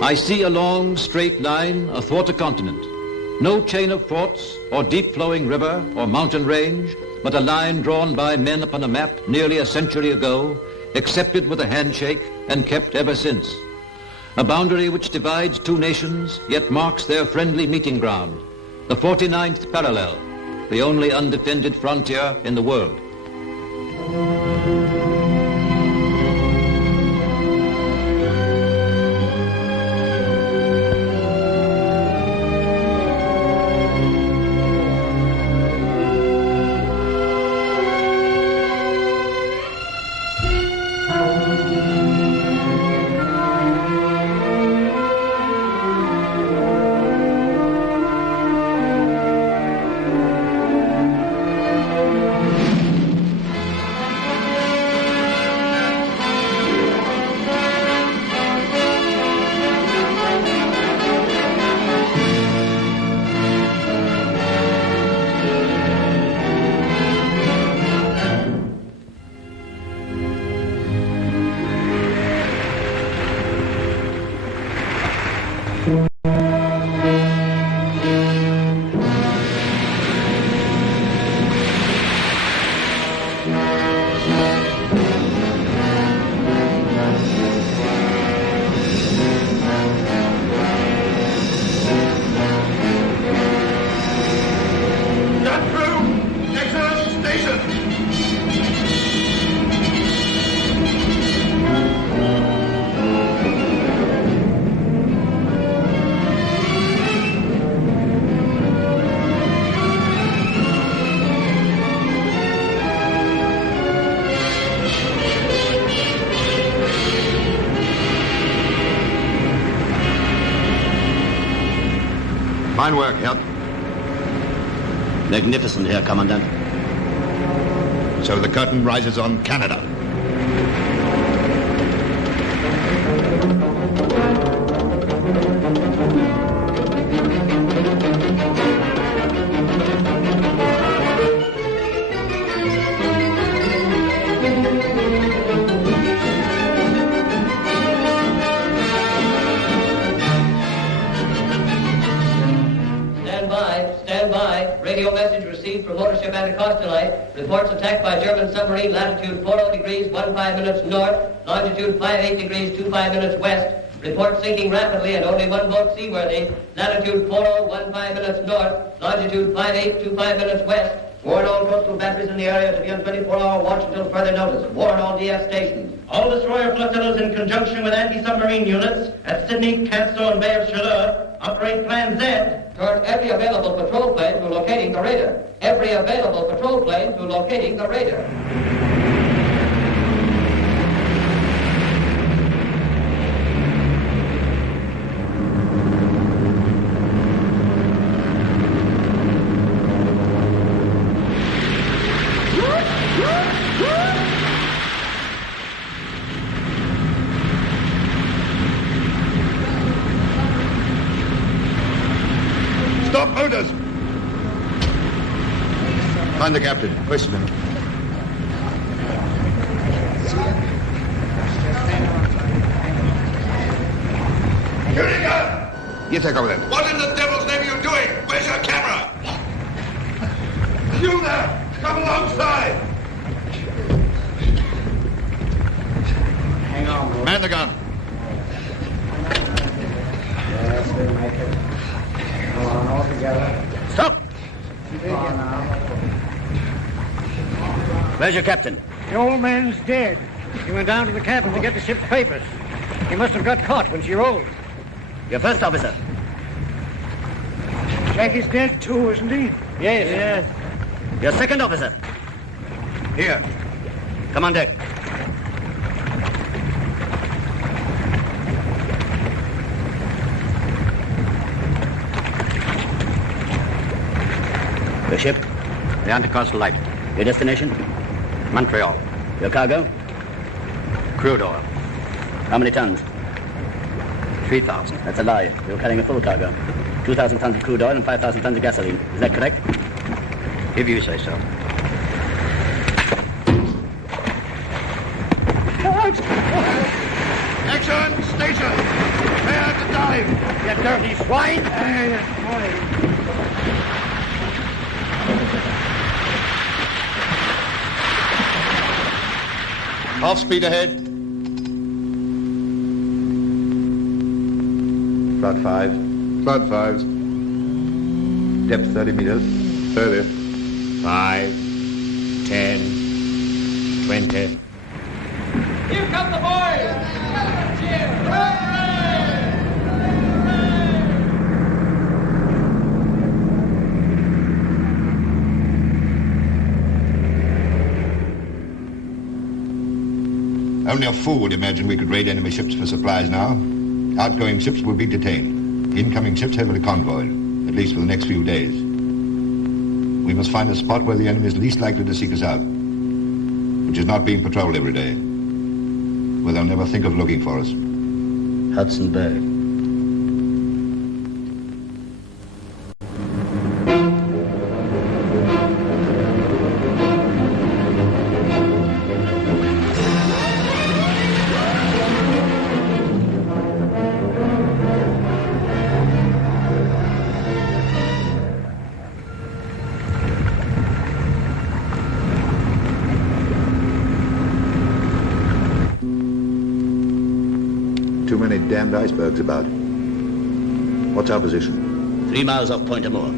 I see a long, straight line athwart a continent. No chain of forts or deep-flowing river or mountain range, but a line drawn by men upon a map nearly a century ago, accepted with a handshake and kept ever since. A boundary which divides two nations, yet marks their friendly meeting ground. The 49th parallel, the only undefended frontier in the world. Fine work, Hirth. Magnificent, Herr Commandant. So the curtain rises on Canada. From motorship Anacostalite, reports attack by German submarine, latitude 40 degrees 15 minutes north, longitude 58 degrees 25 minutes west. Report sinking rapidly and only one boat seaworthy, latitude 4015 minutes north, longitude 5825 minutes west. Warn all coastal batteries in the area to be on 24-hour watch until further notice. Warn all DF stations. All destroyer flotillas in conjunction with anti-submarine units at Sydney, Canso, and Bay of Chaleur operate Plan Z. Turn every available patrol plane to locating the radar. Every available patrol plane to locating the radar. Stop motors! Find the captain. Question him. Kuhnecker! You take over then. What in the devil's name are you doing? Where's your camera? You there! Come alongside! Hang on, boy. Man the gun. Yes, we make it. Come on, all together. Stop! Keep on now. Where's your captain? The old man's dead. He went down to the cabin to get the ship's papers. He must have got caught when she rolled. Your first officer. Jackie's dead too, isn't he? Yes. Your second officer. Here. Come on deck. Your ship? The Anacostalite. Your destination? Montreal. Your cargo? Crude oil. How many tons? 3,000. That's a lie. You're carrying a full cargo. 2,000 tons of crude oil and 5,000 tons of gasoline. Is that correct? If you say so. Action! Station! Prepare to the dirty swine! Half speed ahead. Flood 5. Flood 5. Depth 30 meters. 30. 5, 10, 20. Here come the boys! Only a fool would imagine we could raid enemy ships for supplies now. Outgoing ships will be detained. Incoming ships heavily convoyed, at least for the next few days. We must find a spot where the enemy is least likely to seek us out, which is not being patrolled every day, where they'll never think of looking for us. Hudson Bay. Too many damned icebergs about. What's our position? 3 miles off Point Amour.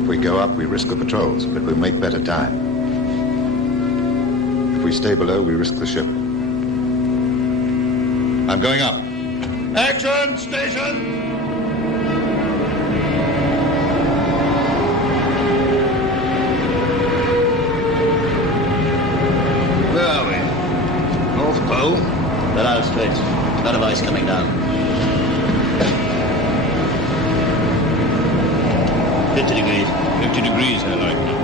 If we go up, we risk the patrols, but we'll make better time. If we stay below, we risk the ship. I'm going up. Action! Station! Where are we? North Pole? Paralelo Straits. A lot of ice coming down. 50 degrees. 50 degrees, Herr Lieutenant.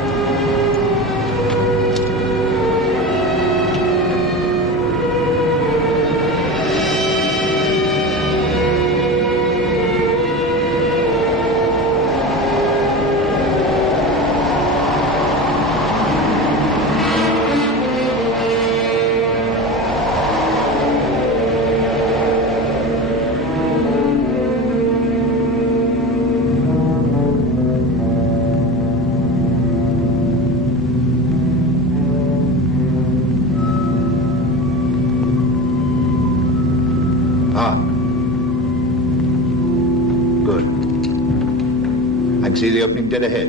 See the opening dead ahead.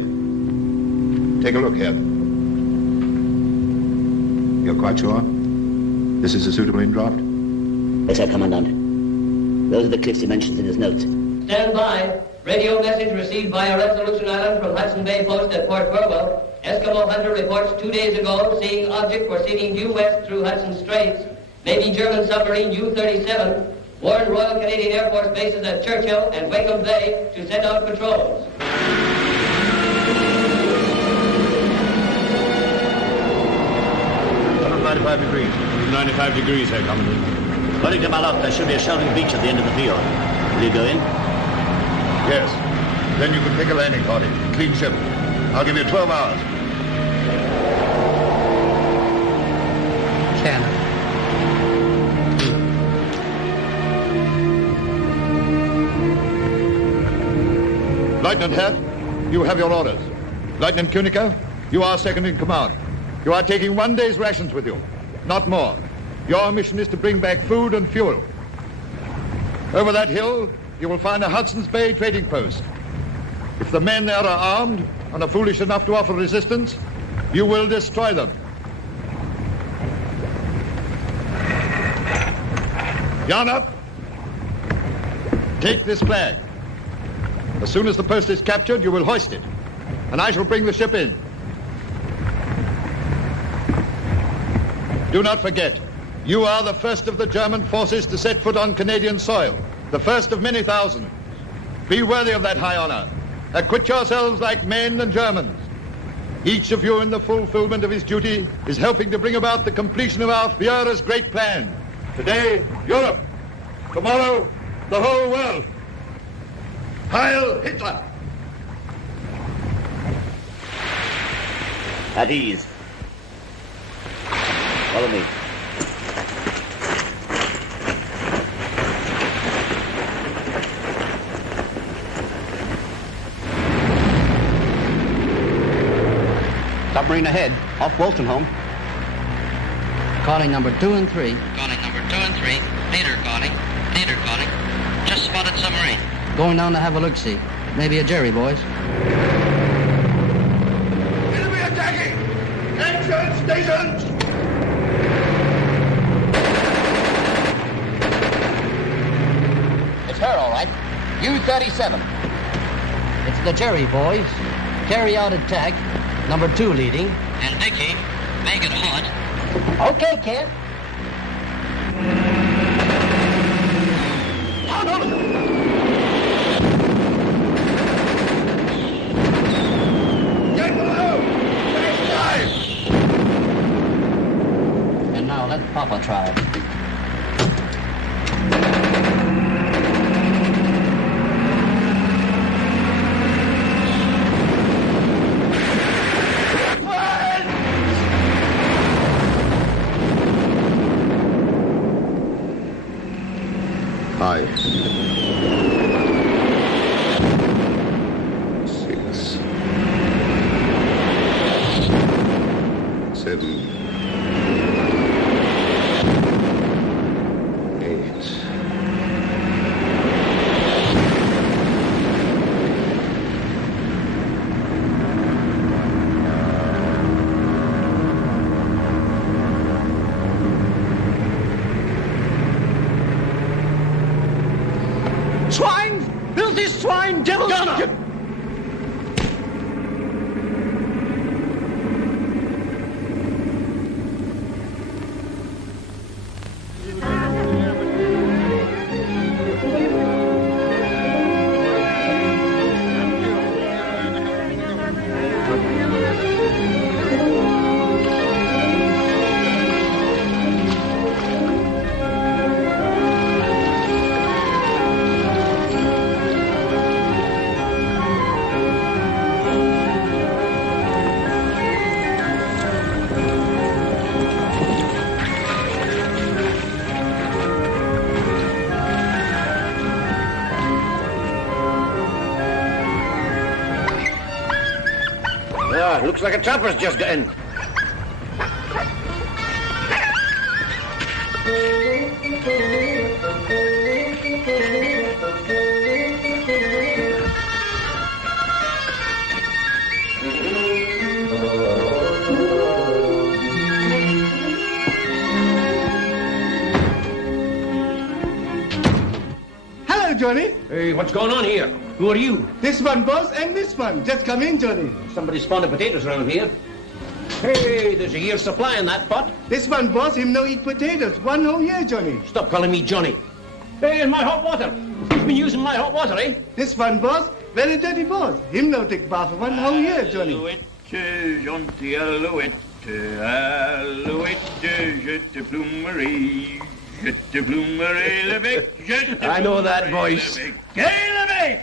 Take a look, Herr. You're quite sure? This is a suitable indraft? Yes, Herr Commandant. Those are the cliffs he mentions in his notes. Stand by. Radio message received via Resolution Island from Hudson Bay Post at Port Burwell. Eskimo hunter reports 2 days ago seeing object proceeding due west through Hudson Straits. Maybe German submarine U-37. Warn Royal Canadian Air Force bases at Churchill and Wakeham Bay to send out patrols. 95 degrees. 95 degrees, Herr Commandant. According to my log, there should be a shelving beach at the end of the fjord. Will you go in? Yes. Then you can pick a landing party. Clean ship. I'll give you 12 hours. Canada. Lieutenant Hirth, you have your orders. Lieutenant Kuhnecker, you are second in command. You are taking 1 day's rations with you, not more. Your mission is to bring back food and fuel. Over that hill, you will find a Hudson's Bay trading post. If the men there are armed and are foolish enough to offer resistance, you will destroy them. Yarn up. Take this flag. As soon as the post is captured, you will hoist it, and I shall bring the ship in. Do not forget, you are the first of the German forces to set foot on Canadian soil, the first of many thousands. Be worthy of that high honor. Acquit yourselves like men and Germans. Each of you in the fulfillment of his duty is helping to bring about the completion of our Führer's great plan. Today, Europe. Tomorrow, the whole world. Heil Hitler! At ease. Follow me. Submarine ahead, off Wolstenholme. Calling number 2 and 3. Calling number 2 and 3. Leader calling. Leader calling. Just spotted submarine. Going down to have a look-see. Maybe a Jerry, boys. Enemy attacking! Action stations! It's her, all right. U-37. It's the Jerry, boys. Carry out attack. Number 2 leading. And Dickie, make it hot. Okay, kid. Get below! Take time! And now let Papa try it. Five, 6, 7, 8. Swine! Filthy swine! Devil! Looks like a trapper's just got in. Hello, Johnny. Hey, what's going on here? Who are you? This one, boss, and this one. Just come in, Johnny. Somebody's fond of potatoes around here. Hey, there's a year's supply in that pot. This one, boss, him no eat potatoes. 1 whole year, Johnny. Stop calling me Johnny. Hey, and my hot water. You've been using my hot water, eh? This one, boss, very dirty boss. Him no take bath for 1 whole year, Johnny. Alouette, gentil alouette, alouette, je te plumerai. Je te plumerai le bec, je te I know that voice. Quel le bec!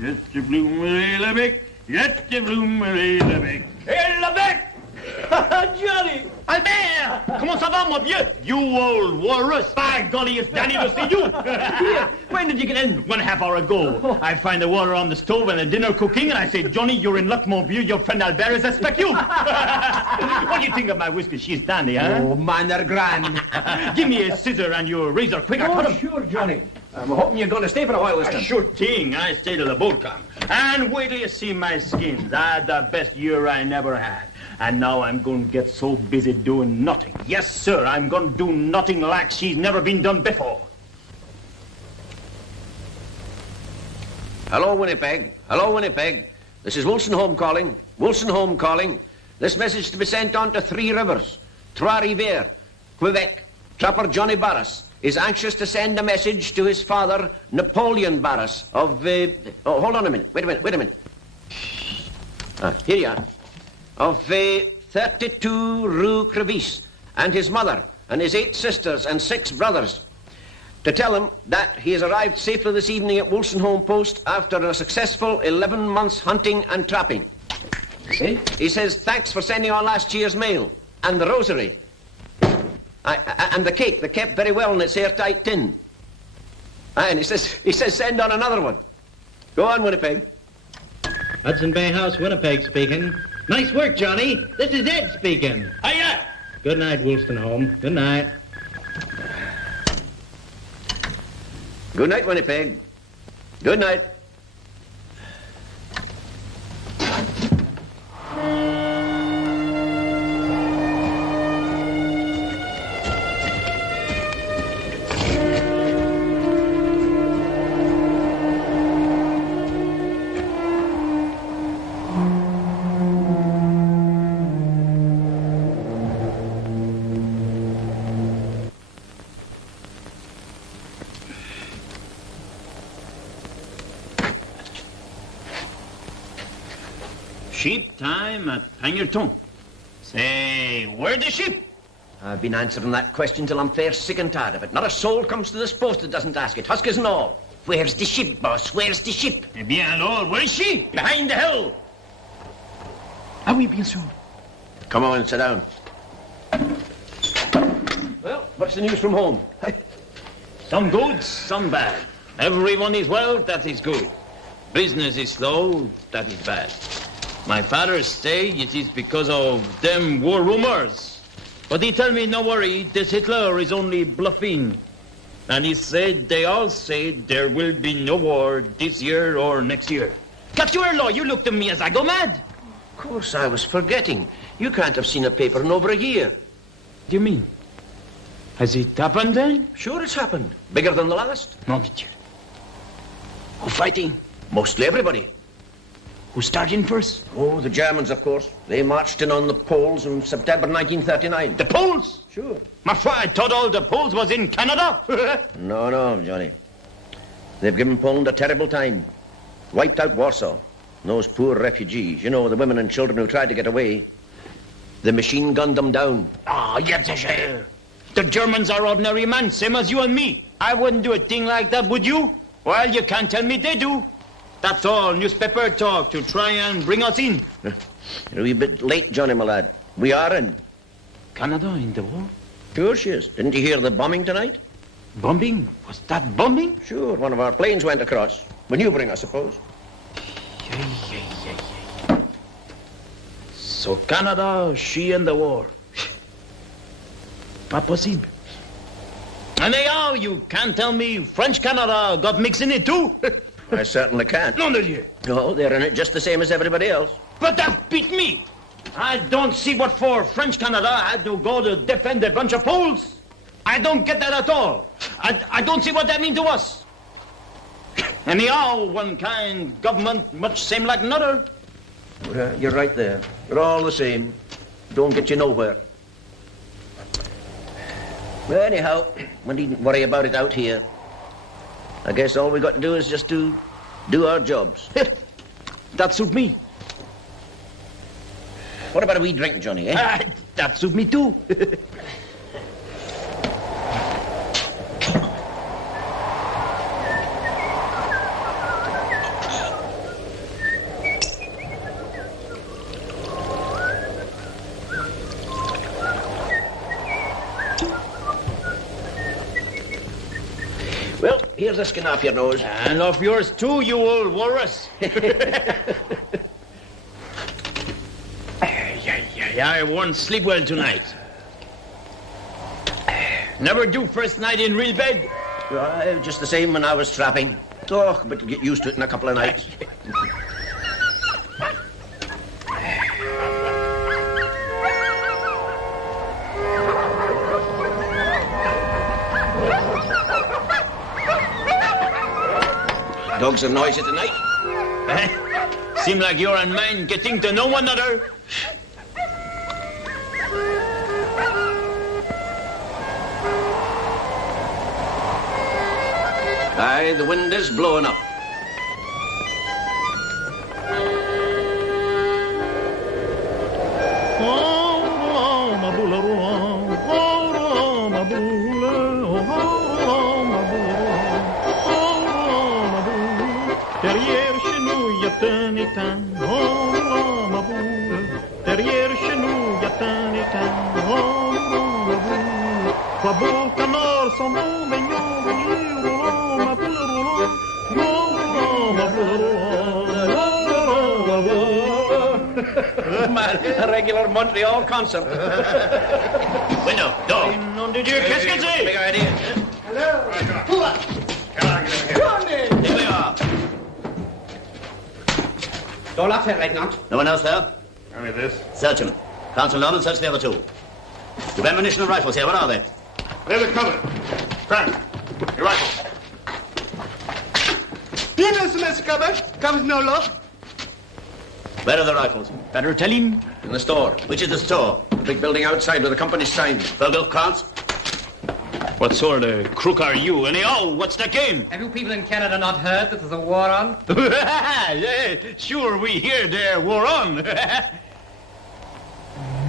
Je te plumerai le bec, je te plumerai le bec. Hey, le bec! Johnny! Albert! Comment ça va, mon vieux? You old walrus! By golly, it's Danny to see you! Here, when did you get in? 1.5 hours ago. I find the water on the stove and the dinner cooking, and I say, Johnny, you're in luck, mon vieux. Your friend Albert is expect you. What do you think of my whiskey? She's dandy, huh? Oh, man, they're grand. Give me a scissor and your razor, quick. I cut him. Sure, Johnny. I'm hoping you're going to stay for a while this time. Sure thing. I stay till the boat comes. And wait till you see my skins. I had the best year I never had. And now I'm going to get so busy doing nothing. Yes, sir, I'm going to do nothing like she's never been done before. Hello, Winnipeg. Hello, Winnipeg. This is Wolstenholme calling. Wolstenholme calling. This message to be sent on to 3 Rivers. Trois-Rivières, Quebec. Trapper Johnny Barras is anxious to send a message to his father, Napoleon Barras, of... hold on a minute. Wait a minute. Here you are. Of 32 Rue Crevice, and his mother, and his 8 sisters and 6 brothers, to tell him that he has arrived safely this evening at Wolstenholme Post after a successful 11 months hunting and trapping. See? He says, thanks for sending on last year's mail, and the rosary, and the cake, they kept very well in its airtight tin. And he says, send on another one. Go on, Winnipeg. Hudson Bay House, Winnipeg speaking. Nice work, Johnny. This is Ed speaking. Hiya! Good night, Wolstenholme. Good night. Good night, Winnipeg. Good night. Sheep time at Pangerton. Say, where the sheep? I've been answering that question till I'm fair sick and tired of it. Not a soul comes to this post that doesn't ask it, huskers and all. Where's the ship, boss? Where's the ship? Eh bien alors, where's she? Behind the hill. Ah oui, bien sûr. Come on, sit down. Well, what's the news from home? Some good, some bad. Everyone is well, that is good. Business is slow, that is bad. My father say it is because of them war rumors. But he tell me, no worry, this Hitler is only bluffing. And he said, they all say there will be no war this year or next year. Law, you looked at me as I go mad. Of course, I was forgetting. You can't have seen a paper in over a year. What do you mean? Has it happened then? Sure it's happened. Bigger than the last. Mon Dieu. Who fighting? Mostly everybody. Who's starting first? Oh, the Germans, of course. They marched in on the Poles in September 1939. The Poles? Sure. Ma foi, I thought all the Poles was in Canada. No, Johnny. They've given Poland a terrible time. Wiped out Warsaw. And those poor refugees, you know, the women and children who tried to get away. The machine gunned them down. Ah, yes, sir. The Germans are ordinary men, same as you and me. I wouldn't do a thing like that, would you? Well, you can't tell me they do. That's all newspaper talk to try and bring us in. You're a wee bit late, Johnny, my lad. We are in. Canada in the war? Sure she is. Didn't you hear the bombing tonight? Bombing? Was that bombing? Sure, one of our planes went across. Maneuvering, I suppose. So Canada, she in the war. Pas possible. Anyhow, you can't tell me French Canada got mixed in it too. I certainly can't. Non de Dieu. No, they're in it just the same as everybody else. But that beat me. I don't see what for French Canada had to go to defend a bunch of Poles. I don't get that at all. I don't see what that means to us. Anyhow, one kind government much same like another. You're right there. You're all the same. Don't get you nowhere. Well, anyhow, we needn't worry about it out here. I guess all we got to do is just do our jobs. That suit me. What about a wee drink, Johnny, eh? That suit me too. Well, here's the skin off your nose. And off yours too, you old walrus. I won't sleep well tonight. Never do first night in real bed. Just the same when I was strapping. Oh, but get used to it in a couple of nights. Dogs are noisy tonight. Seem like you're and mine getting to know one another. Aye, the wind is blowing up. Derrière chez nous, y a un étang, oh, ma boule. Derrière chez nous, y a un étang, oh, ma boule. Trois beaux canards sont bons, baignons, venir, oh, ma boule, oh, ma boule, My A regular Montreal concert. Window, door. Big idea. Hello. Here we are. Door locked, Herr Lieutenant. No one else there? Only this. Search him. Consul Norman, search the other two. You've ammunition and rifles here. What are they? They're the cover. Frank, your rifle. Do you know, Mr. Cupboard? Cupboard's no lock. Where are the rifles? Better tell him. In the store. Which is the store? The big building outside with the company's sign. Vogel, Krantz? What sort of crook are you, anyhow? What's the game? Have you people in Canada not heard that there's a war on? Yeah, sure, we hear there war on.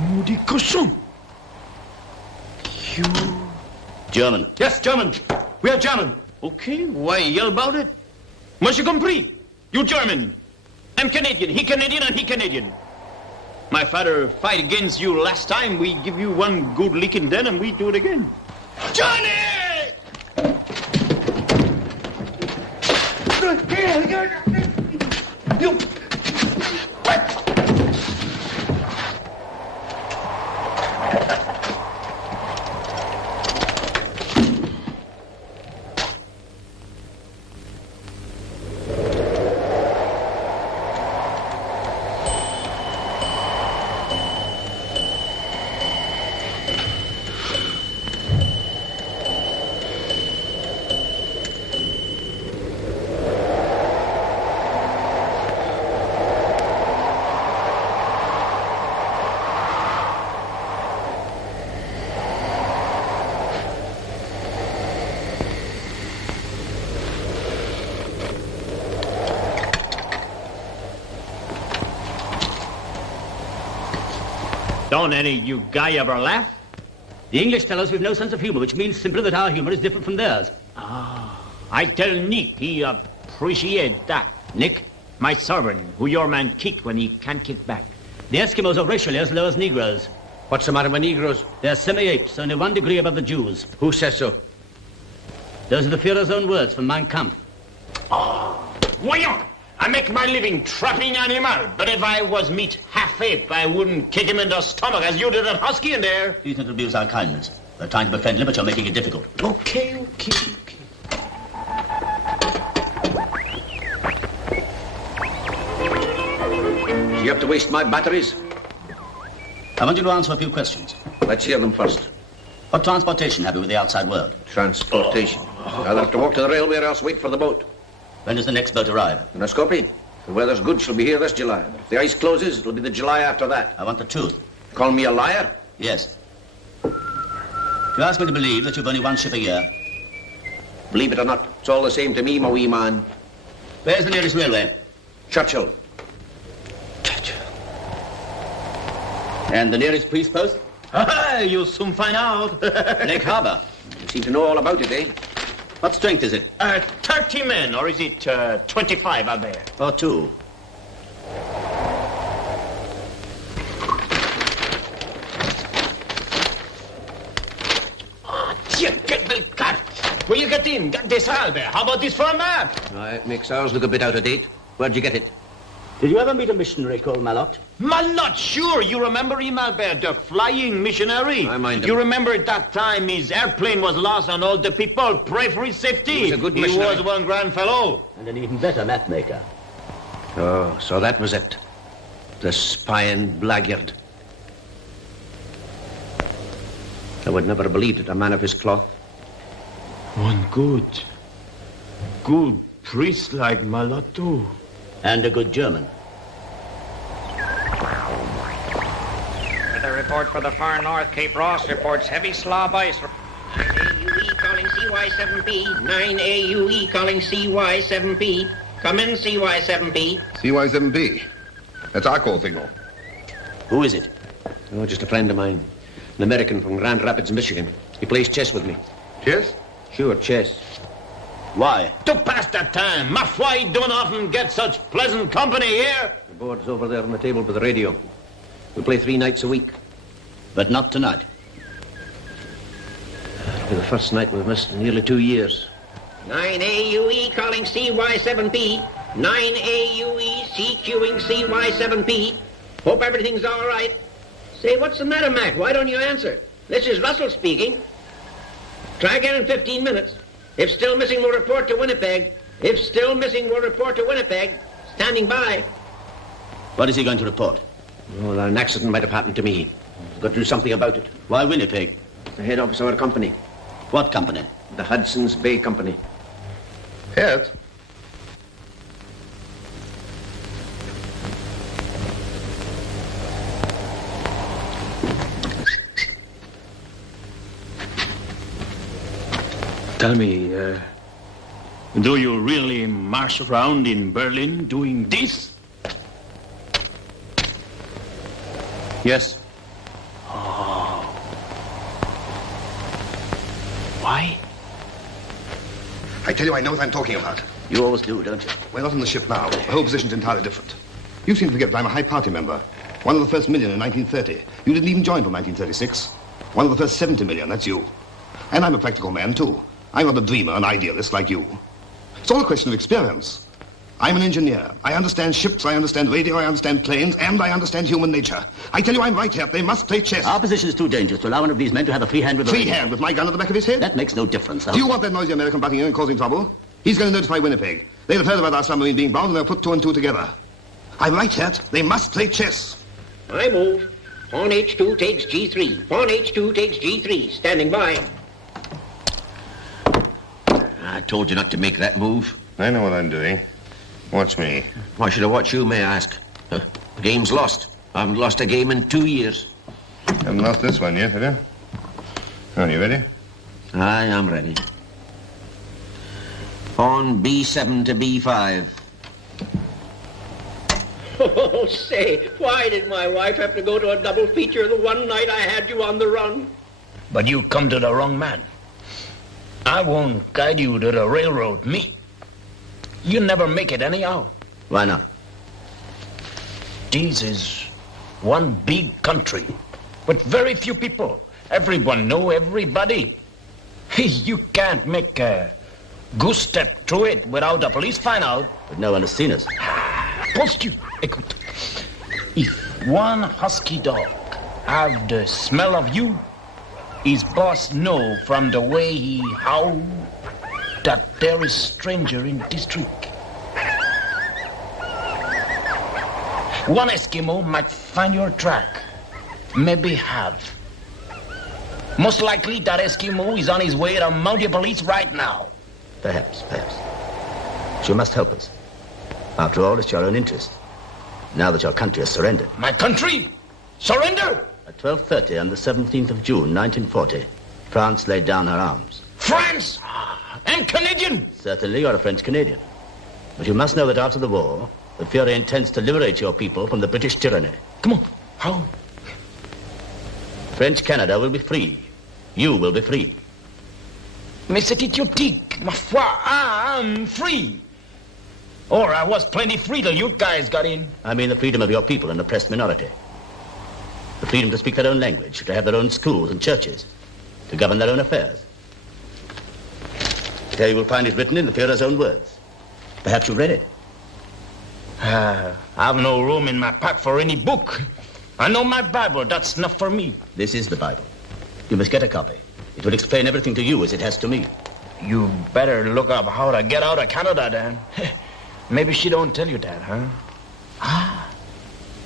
Maudit cochon. You... German. Yes, German. We are German. Okay, why yell about it? Monsieur compris? You German. I'm Canadian. He Canadian and he Canadian. My father fight against you last time. We give you one good licking then and we do it again. Johnny! You... Don't any you guy ever laugh? The English tell us we've no sense of humor, which means simply that our humor is different from theirs. I tell Nick he appreciate that. Nick, my servant, who your man kick when he can't kick back. The Eskimos are racially as low as Negroes. What's the matter with Negroes? They're semi-apes, only 1 degree above the Jews. Who says so? Those are the Führer's own words from Mein Kampf. Voyons! I make my living trapping animal, but if I was meat half ape, I wouldn't kick him in the stomach as you did a husky in there. Please don't abuse our kindness. We're trying to be friendly, but you're making it difficult. Okay. You have to waste my batteries? I want you to answer a few questions. Let's hear them first. What transportation have you with the outside world? Transportation. I'll have to walk to the railway or else wait for the boat. When does the next boat arrive? In a Skopje. If the weather's good, she'll be here this July. If the ice closes, it'll be the July after that. I want the truth. Call me a liar? Yes. You ask me to believe that you've only one ship a year. Believe it or not, it's all the same to me, my wee man. Where's the nearest railway? Churchill. And the nearest police post? You'll soon find out. Lake Harbor. You seem to know all about it, eh? What strength is it? 30 men, or is it 25 out there? Or 2. Will you get in? Get this Albert. How about this for a map? It makes ours look a bit out of date. Where'd you get it? Did you ever meet a missionary called Malot? Malot, sure. You remember him, Albert, the flying missionary? I mind him. You remember at that time his airplane was lost and all the people pray for his safety. He was a good missionary. He was one grand fellow. And an even better map maker. Oh, so that was it. The spying blackguard. I would never have believed it, a man of his cloth. One good priest like Malot, too. And a good German. Weather report for the far north. Cape Ross reports heavy slob ice. 9AUE calling CY7P. 9AUE calling CY7P. Come in, CY7P. CY7B. That's our call signal. Who is it? Oh, just a friend of mine. An American from Grand Rapids, Michigan. He plays chess with me. Chess? Sure, chess. Why? To pass the time. Ma foi, don't often get such pleasant company here. The board's over there on the table by the radio. We play 3 nights a week. But not tonight. It'll be the first night we've missed in nearly 2 years. 9AUE calling CY7P. 9AUE CQing CY7P. Hope everything's all right. Say, what's the matter, Mac? Why don't you answer? This is Russell speaking. Try again in 15 minutes. If still missing, we'll report to Winnipeg. If still missing, we'll report to Winnipeg. Standing by. What is he going to report? Oh, an accident might have happened to me. I've got to do something about it. Why Winnipeg? The head office of our company. What company? The Hudson's Bay Company. Hirth? Tell me, do you really march around in Berlin doing this? Yes. Oh. Why? I tell you, I know what I'm talking about. You always do, don't you? We're not in the ship now. The whole position's entirely different. You seem to forget that I'm a high party member. One of the first million in 1930. You didn't even join till 1936. One of the first 70 million, that's you. And I'm a practical man, too. I'm not a dreamer, an idealist like you. It's all a question of experience. I'm an engineer. I understand ships, I understand radio, I understand planes, and I understand human nature. I tell you, I'm right here. They must play chess. Our position is too dangerous to allow one of these men to have a free hand with the Free radio. hand with my gun at the back of his head? That makes no difference, huh? Do you want that noisy American butting in and causing trouble? He's going to notify Winnipeg. They'll have heard about our submarine being bound, and they'll put two and two together. I'm right, Hirth. They must play chess. I move. Pawn H2 takes G3. Pawn H2 takes G3. Standing by. I told you not to make that move. I know what I'm doing. Watch me. Why should I watch you, may I ask? The game's lost. I haven't lost a game in 2 years. Haven't lost this one yet, have you? Are you ready? I am ready. Pawn B7 to B5. Oh, say, why did my wife have to go to a double feature the one night I had you on the run? But you come to the wrong man. I won't guide you to the railroad, me. You never make it anyhow. Why not? This is one big country with very few people. Everyone know everybody. You can't make a goose step through it without the police find out. But no one has seen us. Post you. Écoute. If one husky dog have the smell of you, his boss know from the way he howl that there is stranger in district. One Eskimo might find your track. Maybe have. Most likely that Eskimo is on his way to Mountie Police right now. Perhaps. But you must help us. After all, it's your own interest. Now that your country has surrendered. My country? Surrender? At 12:30 on the 17th of June, 1940, France laid down her arms. France? And Canadian? Certainly, you're a French-Canadian. But you must know that after the war, the Fuhrer intends to liberate your people from the British tyranny. Come on, how? French Canada will be free. You will be free. Mais c'est idiotique. Ma foi, I'm free. Or I was plenty free till you guys got in. I mean the freedom of your people, an oppressed minority. The freedom to speak their own language, to have their own schools and churches, to govern their own affairs. Here you will find it written in the Fuhrer's own words. Perhaps you've read it. I've no room in my pack for any book. I know my Bible. That's enough for me. This is the Bible. You must get a copy. It will explain everything to you as it has to me. You better look up how to get out of Canada, Dan. Maybe she don't tell you that, huh? Ah,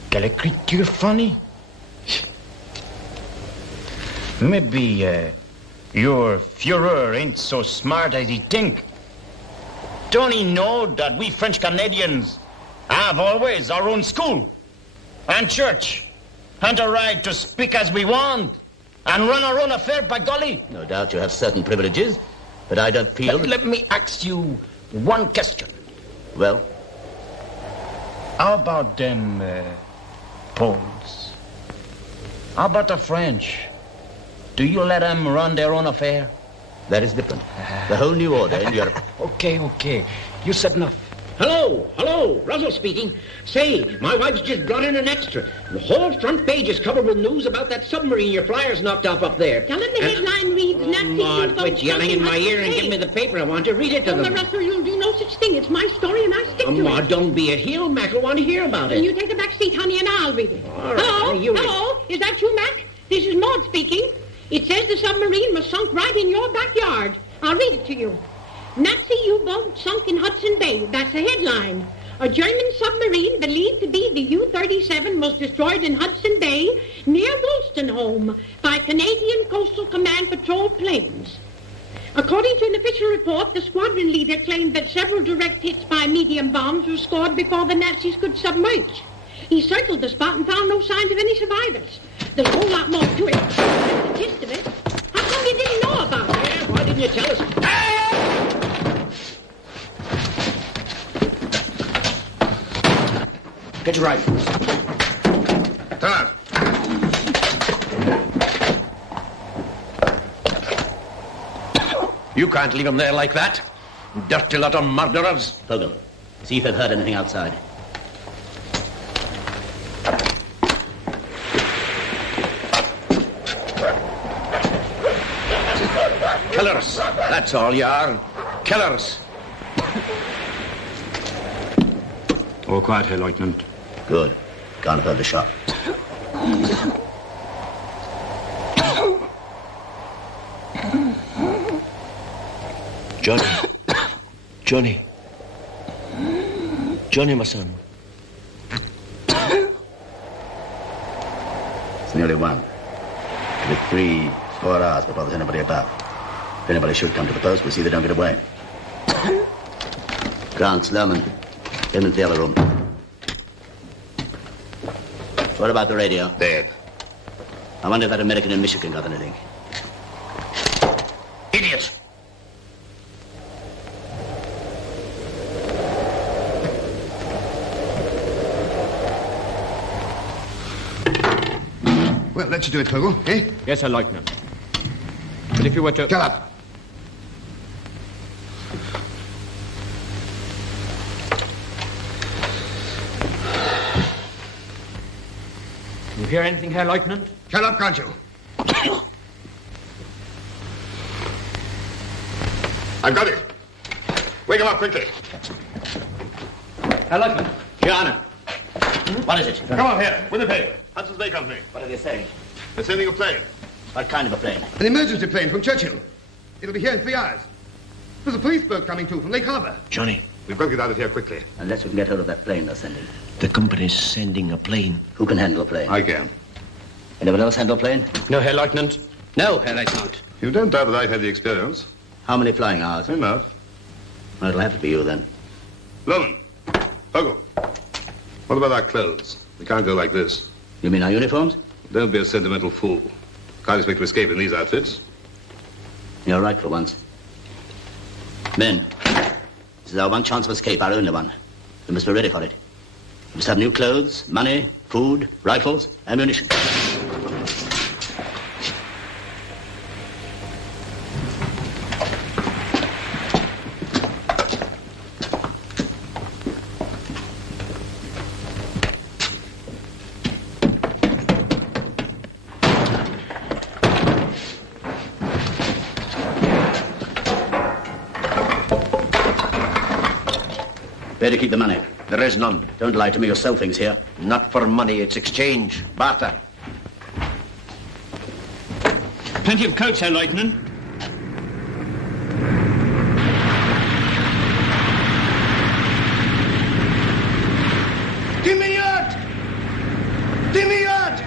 quelle écriture funny. Maybe your Führer ain't so smart as he think. Don't he know that we French Canadians have always our own school and church and a right to speak as we want and run our own affair, by golly? No doubt you have certain privileges, but I don't feel... Let me ask you one question. Well? How about them Poles? How about the French? Do you let them run their own affair? That is different. The whole new order in Europe... Okay. You said enough. Hello, Russell speaking. Say, my wife's just brought in an extra. The whole front page is covered with news about that submarine your flyers knocked off up there. Tell him the headline reads, Quit yelling in my ear and give me the paper. I want to read it to them. Russell, you'll do no such thing. It's my story and I stick Ma, don't be a heel, Mac. I want to hear about it. You take the back seat, honey, and I'll read it. All right, Hello? honey, you Hello? Is that you, Mac? This is Maud speaking. It says the submarine was sunk right in your backyard. I'll read it to you. Nazi U-boat sunk in Hudson Bay. That's the headline. A German submarine believed to be the U-37 was destroyed in Hudson Bay near Wolstenholme by Canadian Coastal Command patrol planes. According to an official report, the squadron leader claimed that several direct hits by medium bombs were scored before the Nazis could submerge. He circled the spot and found no signs of any survivors. There's a whole lot more to it. That's the gist of it. How come you didn't know about it? Yeah, why didn't you tell us? Get your rifles. Turn out. You can't leave them there like that. Dirty lot of murderers. Vogel, see if they've heard anything outside. Killers. That's all you are. Killers. All quiet here, Lieutenant. Good. Can't have heard the shot. Johnny. Johnny, my son. It's nearly 1. It'll be 3-4 hours before there's anybody about. If anybody should come to the post, we'll see they don't get away. Grant, Sloman, get them into the other room. What about the radio? Dead. I wonder if that American in Michigan got anything. Idiot! Well, let's do it, Vogel, eh? Yes, sir, Lieutenant. But if you were to... Shut up. You hear anything, Herr Lieutenant? Shut up, can't you? I've got it. Wake him up quickly. Herr Lieutenant. Your Honor. What is it? Come on here, with the plane. Hudson's Bay Company. What are they saying? They're sending a plane. What kind of a plane? An emergency plane from Churchill. It'll be here in 3 hours. There's a police boat coming too from Lake Harbor. Johnny. We've got to get out of here quickly. Unless we can get hold of that plane they're sending. The company's sending a plane. Who can handle a plane? I can. Anyone else handle a plane? No, Herr Lieutenant. No, Herr Lieutenant. You don't doubt that I've had the experience. How many flying hours? Enough. Well, it'll have to be you then. Loman. Vogel. What about our clothes? We can't go like this. You mean our uniforms? Don't be a sentimental fool. Can't expect to escape in these outfits. You're right for once. Men, this is our one chance of escape, our only one. We must be ready for it. We must have new clothes, money, food, rifles, ammunition. Where do you keep the money? There is none. Don't lie to me, you'll sell things here. Not for money, it's exchange. Barter. Plenty of coats, Herr Lieutenant. Give me yacht! Give me yacht!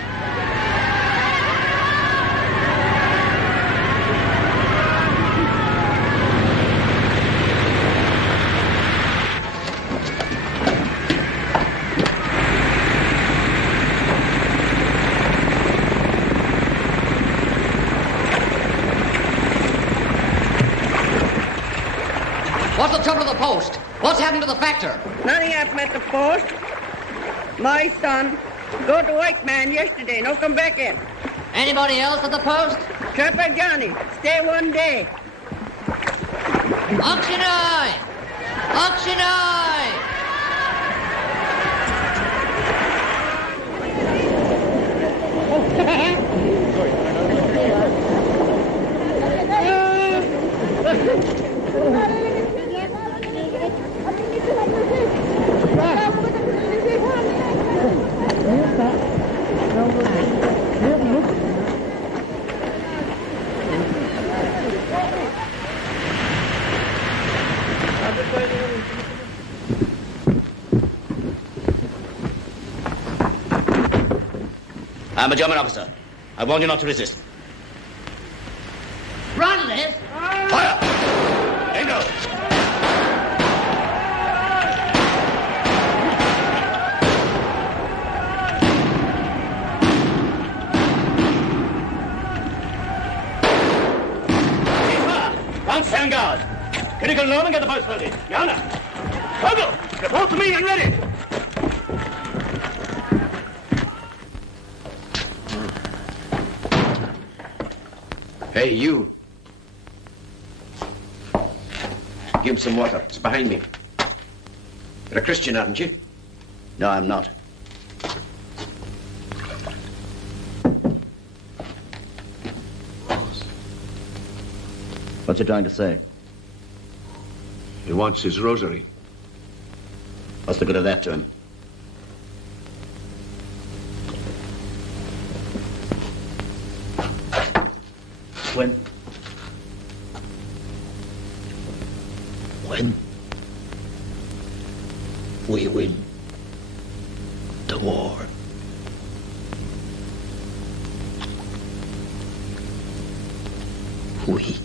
What's the trouble with the post? What's happened to the factor? Nothing happened at the post. My son go to white man yesterday. No come back in. Anybody else at the post? Trapper Johnny. Stay 1 day. Auction eye! Auction eye! I'm a German officer. I warn you not to resist. Run, Les. Fire! Bingo! Stand guard. Critical alarm and get the post ready. Yana. Vogel, report to me and ready. Hey, you. Give him some water. It's behind me. You're a Christian, aren't you? No, I'm not. What's he trying to say? He wants his rosary. What's the good of that to him? When we win the war. We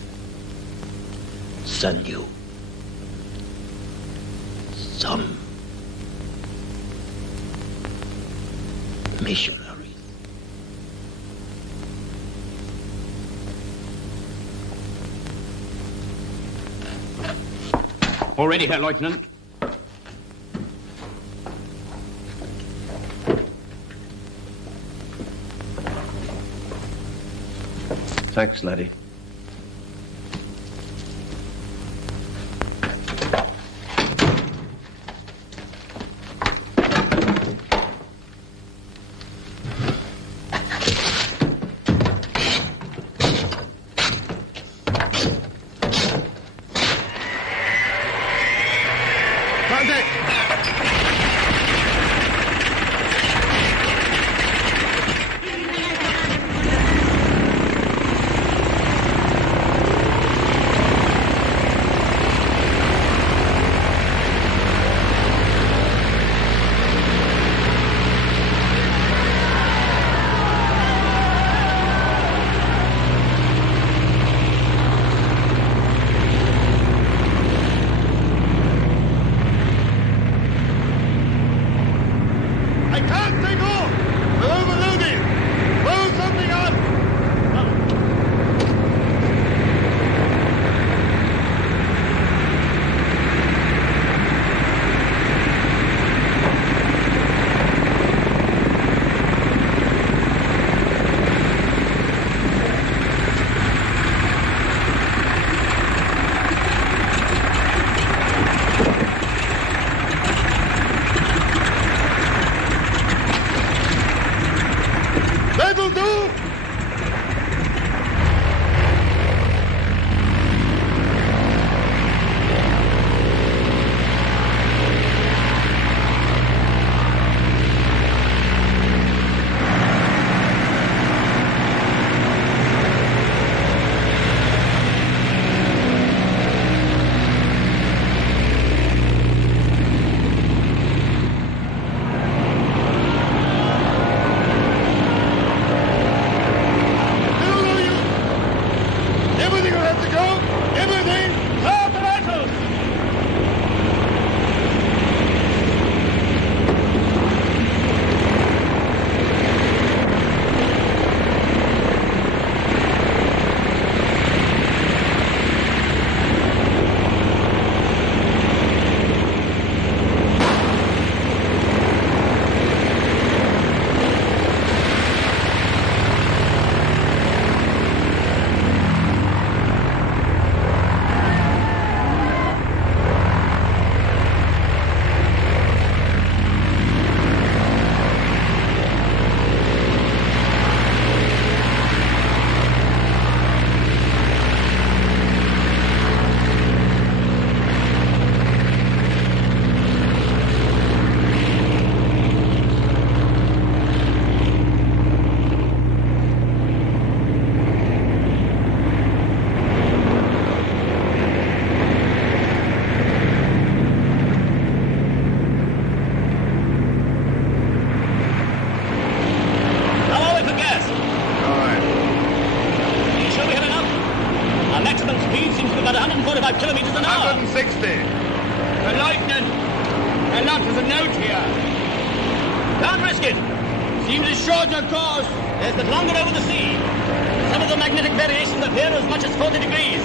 send you some missionaries. All ready, Herr Lieutenant. Thanks, laddie. out here. Can't risk it. Seems as short of course. There's but longer over the sea. Some of the magnetic variations appear as much as 40 degrees.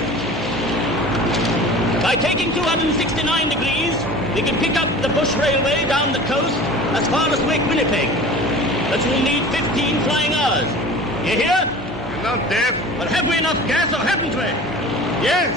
By taking 269 degrees, we can pick up the bush railway down the coast as far as Wake Winnipeg. But we'll need 15 flying hours. You hear? You're not deaf. Well, have we enough gas or haven't we? Yes.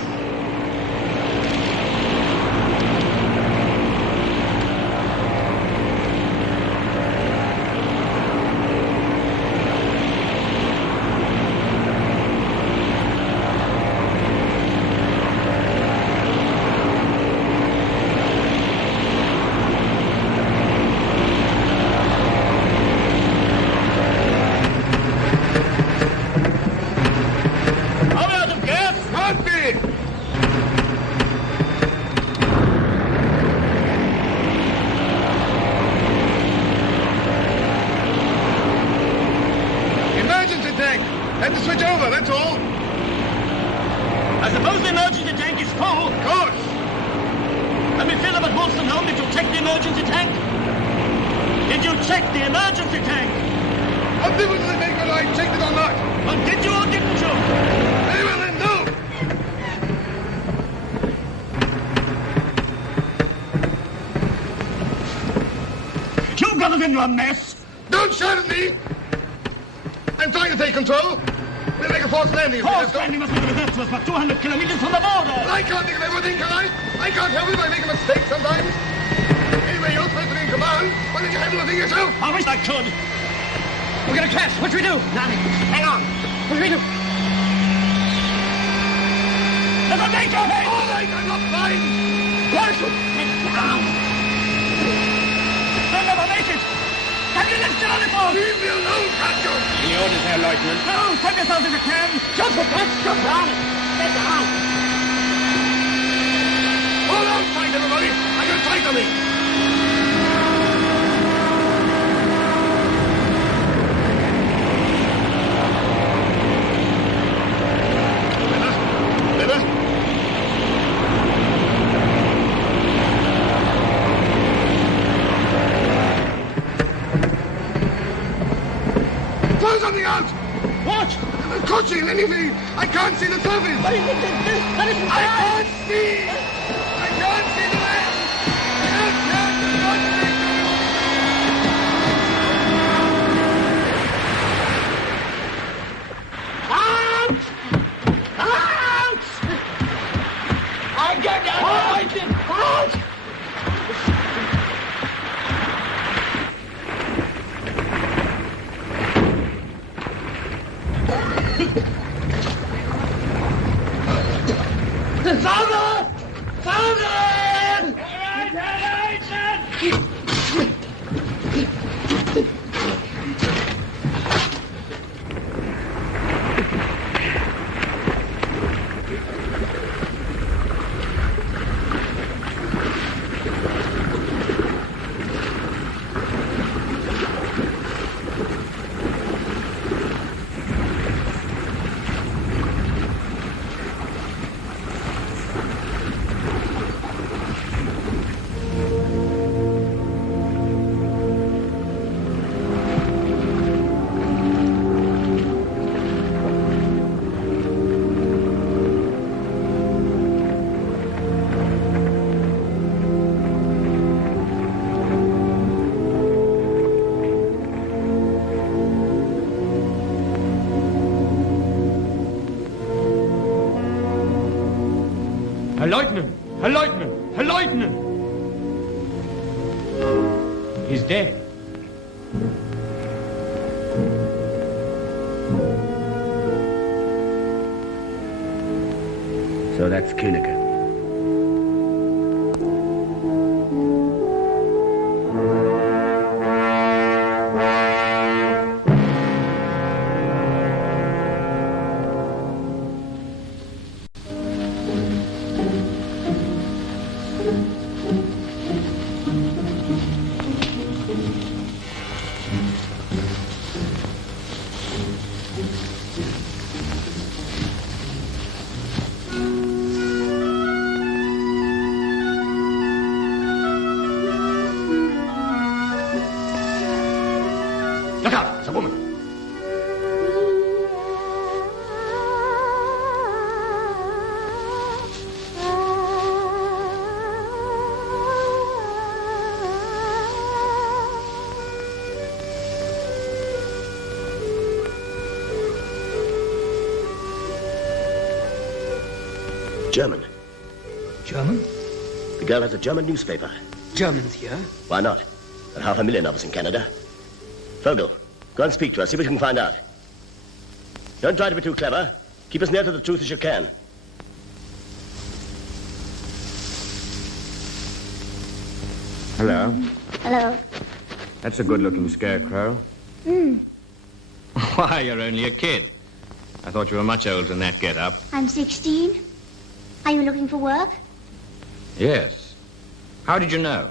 A mess. Don't shout at me! I'm trying to take control. We'll make a forced landing. Forced landing must be reversed to us about 200 kilometers from the border. Well, I can't think of everything, can I? I can't help it if I make a mistake sometimes. Anyway, you're supposed to be in command. Why don't you handle the thing yourself? I wish I could. We're gonna crash. What do we do? Nothing. Hang on. What do we do? Never make your head! All right, I'm not flying. Parachute! Get down! They'll never make it! Have you lifted on it all? Leave me alone, can't you? Any orders, Herr Lieutenant? No, save yourself if you can. Jump it, let's jump down. Get down. Hold on tight, everybody. I got tight on me. Something out! What? The coaching, anything! I can't see the surface! What is it? That is I can't see! I can't see the land! Out! Out! I get out! Out! Father! Father! All right, Herr Lieutenant! Herr Lieutenant! Herr Lieutenant! He's dead. So that's Kuhnecker. German. German? The girl has a German newspaper. Germans here? Why not? There are 500,000 of us in Canada. Vogel, go and speak to her. See what you can find out. Don't try to be too clever. Keep as near to the truth as you can. Hello. Hello. That's a good-looking scarecrow. Why, you're only a kid. I thought you were much older than that get-up. I'm 16. Are you looking for work? Yes. How did you know?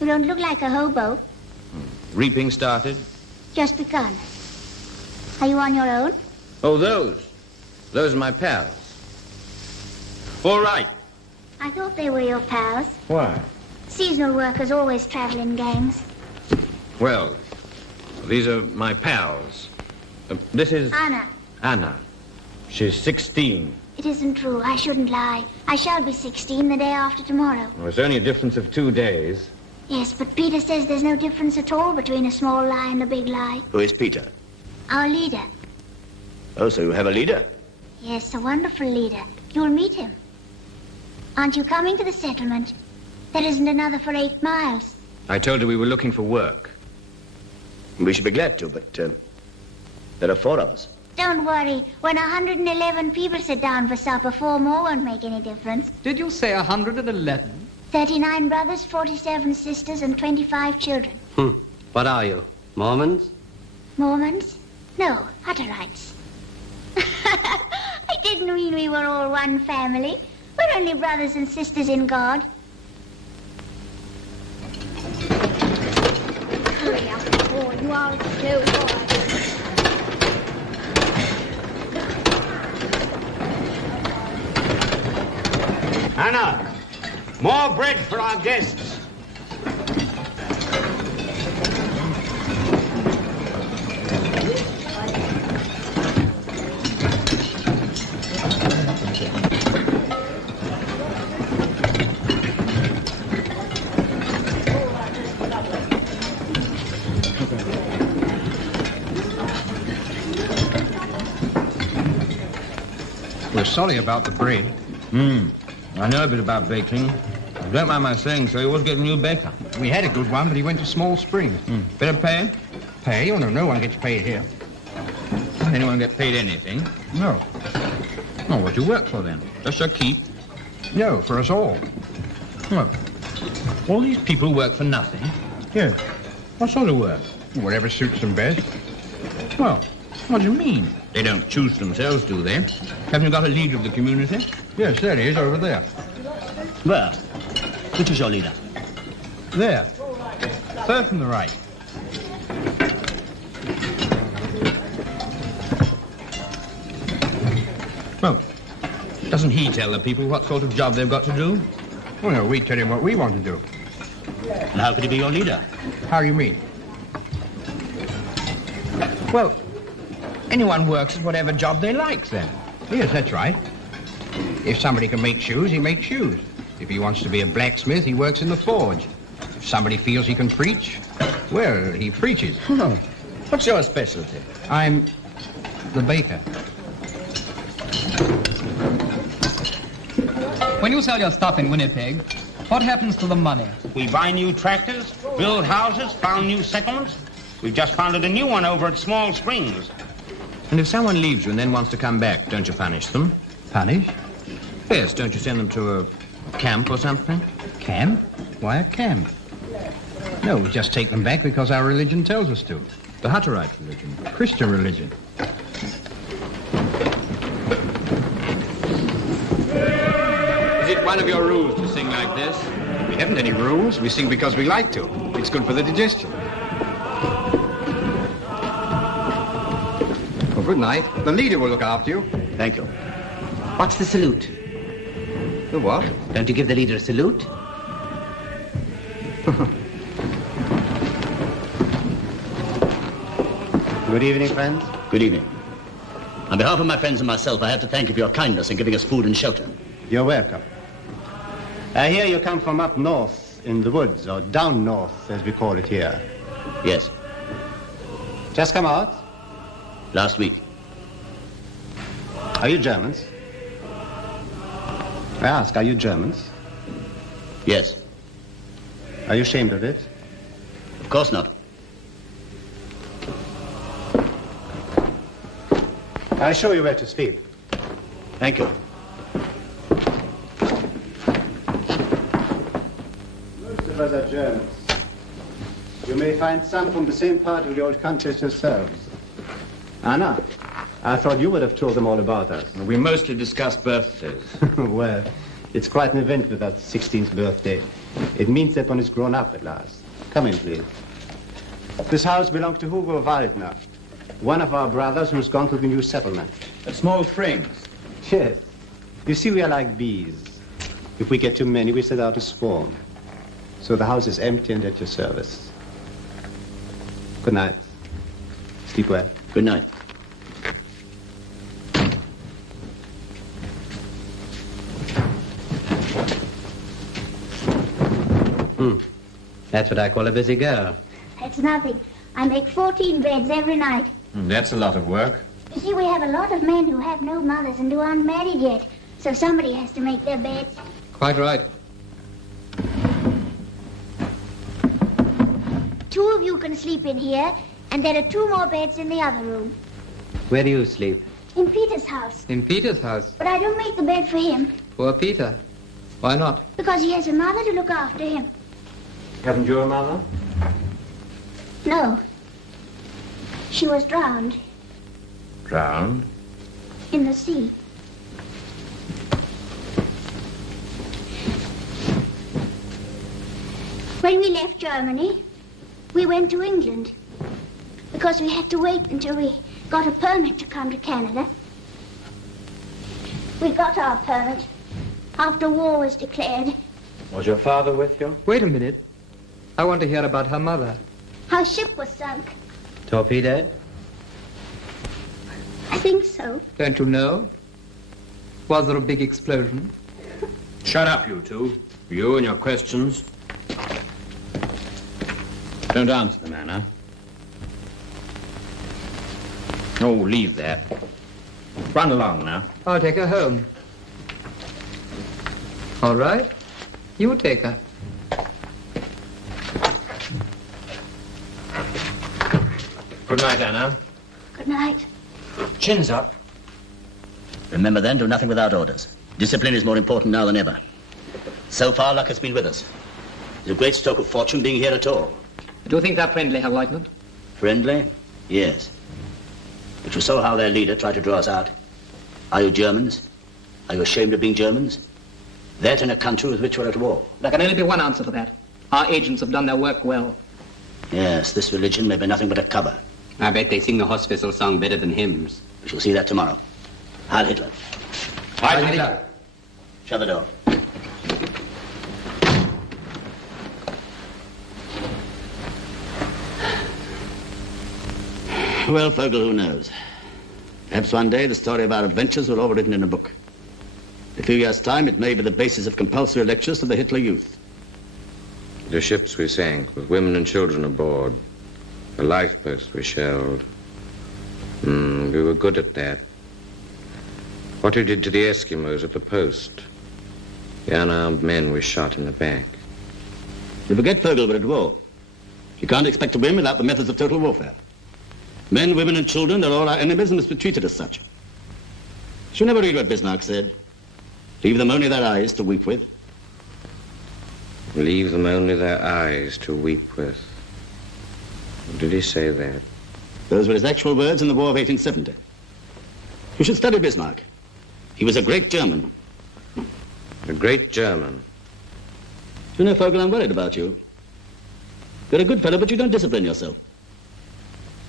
You don't look like a hobo. Reaping started? Just begun. Are you on your own? Oh, those. Those are my pals. All right. I thought they were your pals. Why? Seasonal workers always travel in gangs. Well, these are my pals. This is... Anna. Anna. She's 16. It isn't true. I shouldn't lie. I shall be 16 the day after tomorrow. Well, it's only a difference of 2 days. Yes, but Peter says there's no difference at all between a small lie and a big lie. Who is Peter? Our leader. Oh, so you have a leader? Yes, a wonderful leader. You'll meet him. Aren't you coming to the settlement? There isn't another for 8 miles. I told her we were looking for work. We should be glad to, but there are 4 of us. Don't worry. When 111 people sit down for supper, 4 more won't make any difference. Did you say 111? 39 brothers, 47 sisters, and 25 children. What are you? Mormons? Mormons? No, Hutterites. I didn't mean we were all one family. We're only brothers and sisters in God. Hurry up, boy. You are a slow boy. Anna, more bread for our guests. We're sorry about the bread. I know a bit about baking. Don't mind my saying so, you always get a new baker. We had a good one, but he went to Small Springs. Better pay? Pay? Oh, no one gets paid here. Anyone get paid anything? No. Oh, what do you work for then? Just your keep? No, for us all. Well, all these people work for nothing? Yes. What sort of work? Whatever suits them best. Well, what do you mean? They don't choose themselves, do they? Haven't you got a leader of the community? Yes, there he is, over there. Where? Which is your leader? There. Third from the right. Well, doesn't he tell the people what sort of job they've got to do? Well, no, we tell him what we want to do. And how could he be your leader? How do you mean? Well, anyone works at whatever job they like, then. Yes, that's right. If somebody can make shoes, he makes shoes. If he wants to be a blacksmith, he works in the forge. If somebody feels he can preach, well, he preaches. Oh, what's your specialty? I'm the baker. When you sell your stuff in Winnipeg, what happens to the money? We buy new tractors, build houses, found new settlements. We've just founded a new one over at Small Springs. And if someone leaves you and then wants to come back, don't you punish them? Punish? Yes, don't you send them to a camp or something? Camp? Why a camp? No, we just take them back because our religion tells us to. The Hutterite religion. Christian religion. Is it one of your rules to sing like this? We haven't any rules. We sing because we like to. It's good for the digestion. Well, good night. The leader will look after you. Thank you. What's the salute? The what? Don't you give the leader a salute? Good evening, friends. Good evening. On behalf of my friends and myself, I have to thank you for your kindness in giving us food and shelter. You're welcome. I hear you come from up north in the woods, or down north, as we call it here. Yes. Just come out? Last week. Are you Germans? I ask, are you Germans? Yes. Are you ashamed of it? Of course not. I'll show you where to sleep. Thank you. Most of us are Germans. You may find some from the same part of the old country as yourselves. Anna, I thought you would have told them all about us. We mostly discuss birthdays. Well, it's quite an event with that 16th birthday. It means that one is grown up at last. Come in, please. This house belongs to Hugo Waldner, one of our brothers who's gone to the new settlement. Small Springs. Yes. You see, we are like bees. If we get too many, we set out to swarm. So the house is empty and at your service. Good night. Sleep well. Good night. That's what I call a busy girl. It's nothing. I make 14 beds every night. That's a lot of work. You see, we have a lot of men who have no mothers and who aren't married yet. So somebody has to make their beds. Quite right. 2 of you can sleep in here, and there are 2 more beds in the other room. Where do you sleep? In Peter's house. In Peter's house? But I don't make the bed for him. Poor Peter. Why not? Because he has a mother to look after him. Haven't you a mother? No. She was drowned Drowned? in the sea. When we left Germany, we went to England because we had to wait until we got a permit to come to Canada. We got our permit after war was declared. Was your father with you? Wait a minute. I want to hear about her mother. Our ship was sunk. Torpedoed? I think so. Don't you know? Was there a big explosion? Shut up, you two. You and your questions. Don't answer them, Anna. Oh, leave that. Run along now. I'll take her home. All right. You take her. Good night, Anna. Good night. Chins up. Remember then, do nothing without orders. Discipline is more important now than ever. So far, luck has been with us. It's a great stroke of fortune being here at all. Do you think they're friendly, Herr Lieutenant? Friendly? Yes. But you saw how their leader tried to draw us out. Are you Germans? Are you ashamed of being Germans? That in a country with which we're at war. There can only be one answer to that. Our agents have done their work well. Yes, this religion may be nothing but a cover. I bet they sing the hospital song better than hymns. We shall see that tomorrow. Heil Hitler. Heil Hitler. Shut the door. Well, Vogel, who knows? Perhaps one day the story of our adventures will all be written in a book. In a few years' time, it may be the basis of compulsory lectures to the Hitler Youth. The ships we sank, with women and children aboard. The lifeboats we shelled. We were good at that. What we did to the Eskimos at the post. The unarmed men we shot in the back. You forget, Vogel, we're at war. You can't expect to win without the methods of total warfare. Men, women, and children, they're all our enemies and must be treated as such. You never read what Bismarck said. Leave them only their eyes to weep with. Leave them only their eyes to weep with. Did he say that? Those were his actual words in the War of 1870. You should study Bismarck. He was a great German. A great German? You know, Vogel, I'm worried about you. You're a good fellow, but you don't discipline yourself.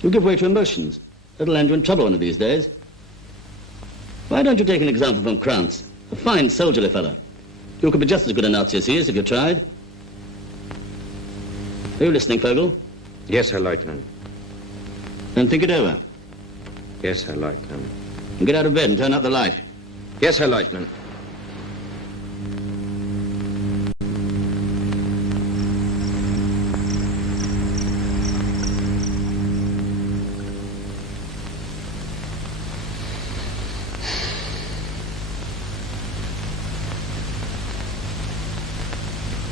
You give way to emotions. That'll land you in trouble one of these days. Why don't you take an example from Krantz? A fine, soldierly fellow. You could be just as good a Nazi as he is if you tried. Are you listening, Vogel? Yes, Herr Lieutenant. Then think it over. Yes, Herr Lieutenant. And get out of bed and turn out the light. Yes, Herr Lieutenant.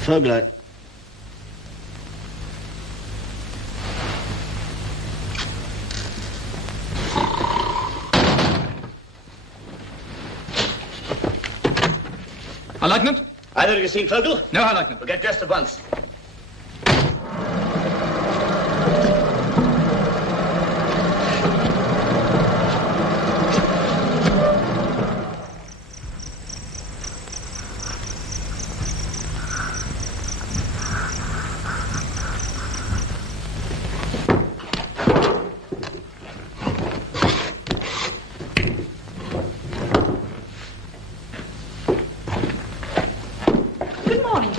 Vogel, Herr Leutnant? Either you seen Vogel? No, Herr Leutnant. We'll get dressed at once.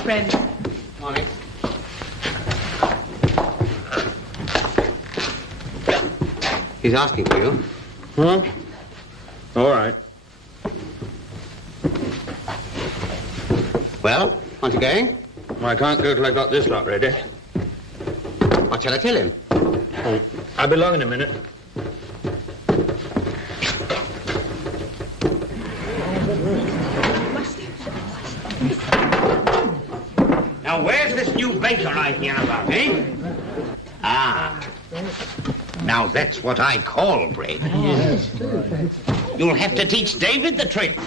Friend. Morning. He's asking for you. Huh? All right. Well, aren't you going? I can't go till I got this lot ready. What shall I tell him? Oh, I'll be along in a minute. Now, where's this new banker I hear about, eh? Ah. Now, that's what I call bread. You'll have to teach David the trick.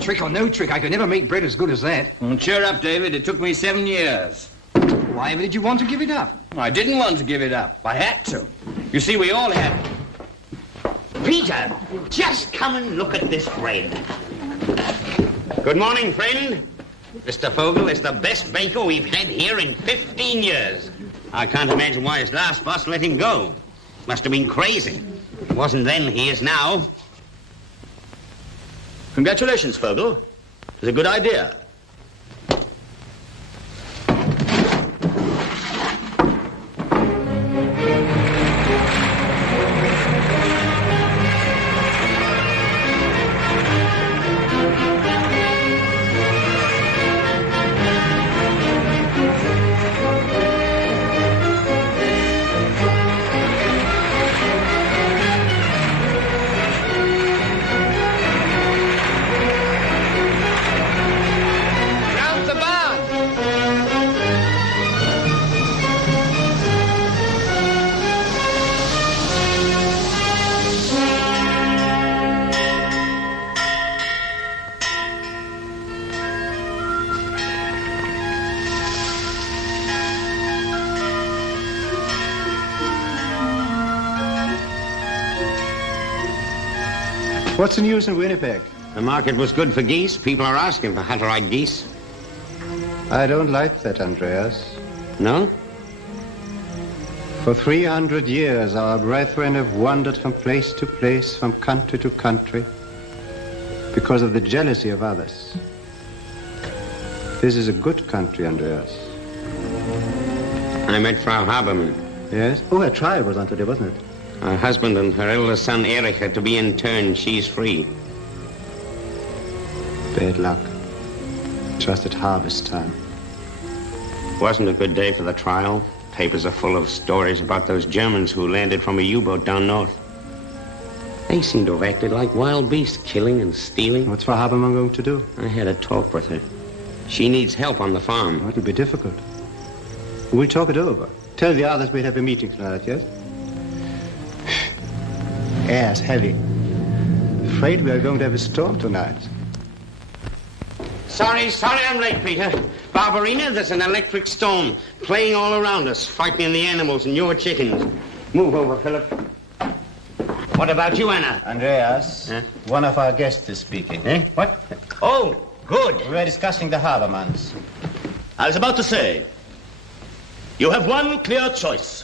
Trick or no trick, I could never make bread as good as that. Well, cheer up, David. It took me 7 years. Why did you want to give it up? I didn't want to give it up. I had to. You see, we all had to. Peter, just come and look at this bread. Good morning, friend. Mr. Vogel is the best baker we've had here in 15 years. I can't imagine why his last boss let him go. Must have been crazy. He wasn't then, he is now. Congratulations, Vogel. It was a good idea. What's the news in Winnipeg? The market was good for geese. People are asking for Hutterite geese. I don't like that, Andreas. No? For 300 years, our brethren have wandered from place to place, from country to country, because of the jealousy of others. This is a good country, Andreas. I met Frau Habermann. Yes? Oh, her trial was on today, wasn't it? Her husband and her eldest son, Erich, are to be interned. She's free. Bad luck. Just at harvest time. Wasn't a good day for the trial. Papers are full of stories about those Germans who landed from a U-boat down north. They seem to have acted like wild beasts, killing and stealing. What's Frau Habermann going to do? I had a talk with her. She needs help on the farm. It'll be difficult. We'll talk it over. Tell the others we'll have a meeting tonight, yes? Air's heavy. Afraid we are going to have a storm tonight. Sorry I'm late, Peter. Barbarina, there's an electric storm playing all around us, frightening the animals and your chickens. Move over, Philip. What about you, Anna? Andreas, one of our guests is speaking. Eh? What? Oh, good. We were discussing the Habermanns. I was about to say, you have one clear choice.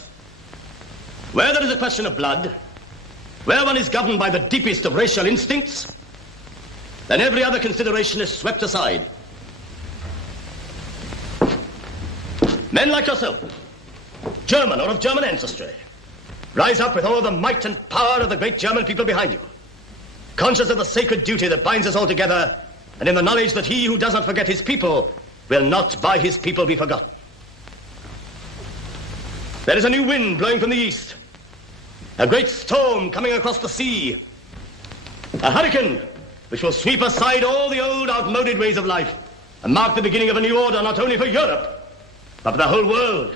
Where there is a question of blood, where one is governed by the deepest of racial instincts, then every other consideration is swept aside. Men like yourself, German or of German ancestry, rise up with all the might and power of the great German people behind you, conscious of the sacred duty that binds us all together, and in the knowledge that he who does not forget his people will not by his people be forgotten. There is a new wind blowing from the east, a great storm coming across the sea, a hurricane which will sweep aside all the old outmoded ways of life and mark the beginning of a new order not only for Europe, but for the whole world.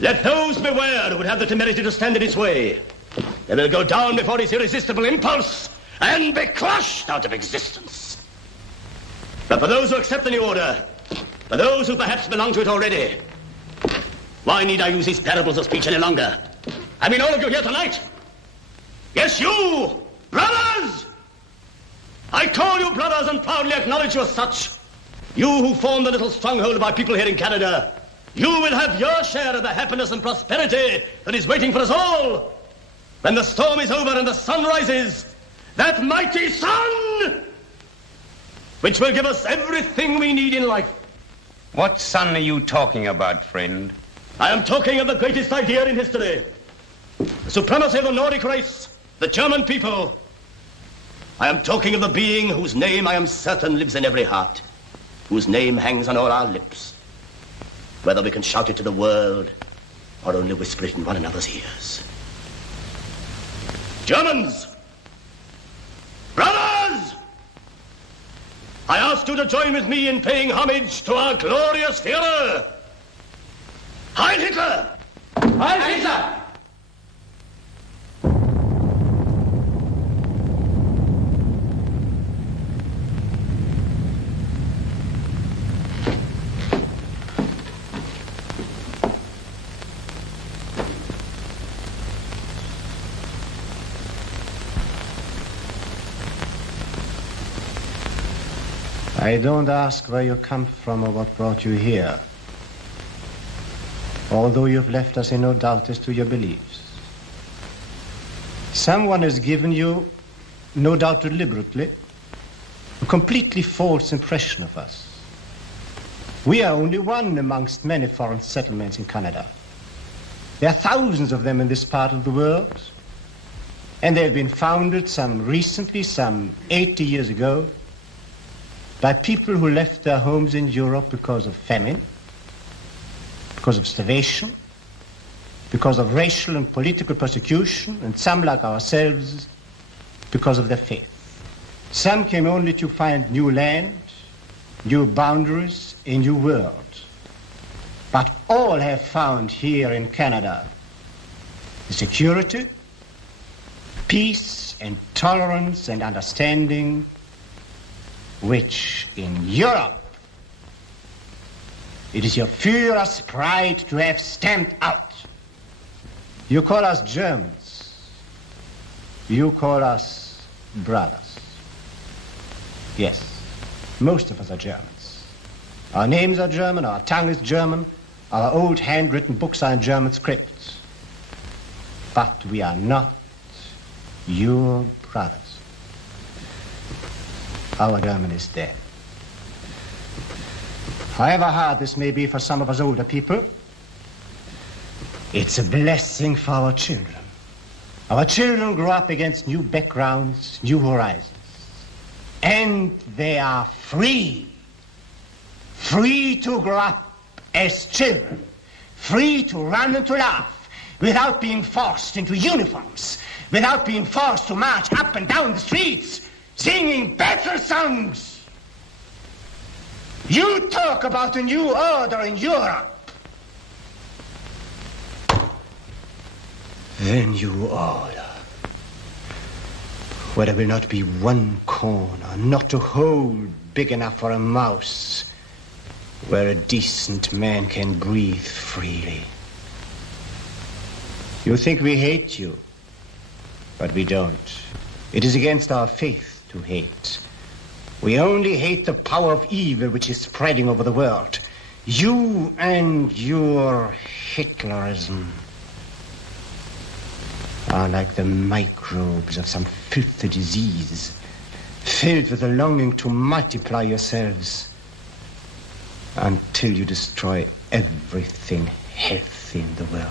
Let those beware who would have the temerity to stand in its way. They will go down before its irresistible impulse and be crushed out of existence. But for those who accept the new order, for those who perhaps belong to it already, why need I use these parables of speech any longer? I mean all of you here tonight. Yes, you, brothers! I call you brothers and proudly acknowledge you as such. You who form the little stronghold of our people here in Canada, you will have your share of the happiness and prosperity that is waiting for us all. When the storm is over and the sun rises, that mighty sun, which will give us everything we need in life. What sun are you talking about, friend? I am talking of the greatest idea in history. The supremacy of the Nordic race, the German people. I am talking of the being whose name I am certain lives in every heart, whose name hangs on all our lips, whether we can shout it to the world or only whisper it in one another's ears. Germans! Brothers! I ask you to join with me in paying homage to our glorious Führer! Heil Hitler! Heil Hitler! I don't ask where you come from or what brought you here, although you've left us in no doubt as to your beliefs. Someone has given you, no doubt deliberately, a completely false impression of us. We are only one amongst many foreign settlements in Canada. There are thousands of them in this part of the world, and they have been founded some 80 years ago, by people who left their homes in Europe because of famine, because of starvation, because of racial and political persecution, and some, like ourselves, because of their faith. Some came only to find new land, new boundaries, a new world. But all have found here in Canada the security, peace, and tolerance, and understanding which in Europe it is your Führer's pride to have stamped out. You call us Germans. You call us brothers. Yes, most of us are Germans. Our names are German, our tongue is German, our old handwritten books are in German scripts. But we are not your brothers. Our German is dead. However hard this may be for some of us older people, it's a blessing for our children. Our children grow up against new backgrounds, new horizons. And they are free. Free to grow up as children. Free to run and to laugh without being forced into uniforms, without being forced to march up and down the streets singing battle songs. You talk about a new order in Europe. The new order, where there will not be one corner, not a hole big enough for a mouse, where a decent man can breathe freely. You think we hate you, but we don't. It is against our faith to hate. We only hate the power of evil which is spreading over the world. You and your Hitlerism are like the microbes of some filthy disease, filled with a longing to multiply yourselves until you destroy everything healthy in the world.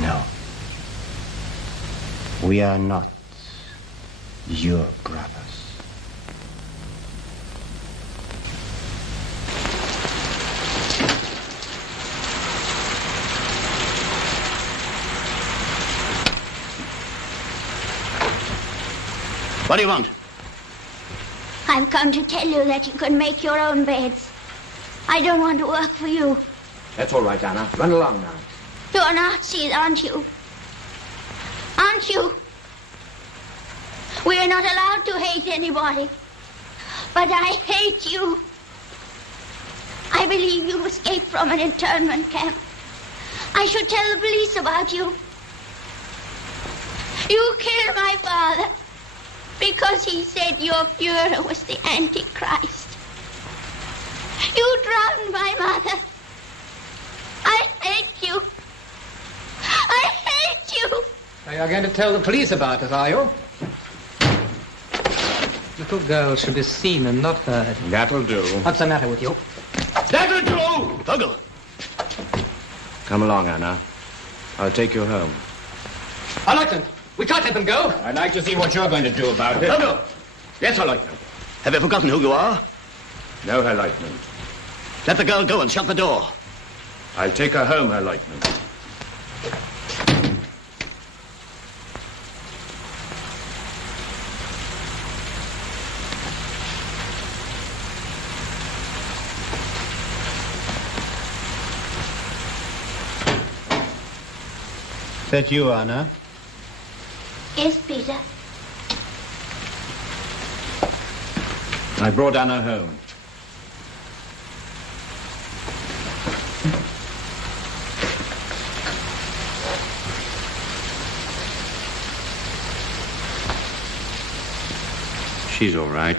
No. We are not your brothers. What do you want? I've come to tell you that you can make your own beds. I don't want to work for you. That's all right, Anna. Run along now. You're Nazis, aren't you? Aren't you? We're not allowed to hate anybody. But I hate you. I believe you escaped from an internment camp. I should tell the police about you. You killed my father because he said your Führer was the Antichrist. You drowned my mother. I hate you. I hate you. So you're going to tell the police about it, are you? Little girls should be seen and not heard. That'll do. What's the matter with you? That'll do! Vogel! Come along, Anna. I'll take you home. Lieutenant, we can't let them go. I'd like to see what you're going to do about it. Vogel! Yes, Herr Lieutenant. Have you forgotten who you are? No, Herr Lieutenant. Let the girl go and shut the door. I'll take her home, Herr Lieutenant. That you, Anna? Yes, Peter. I brought Anna home. She's all right.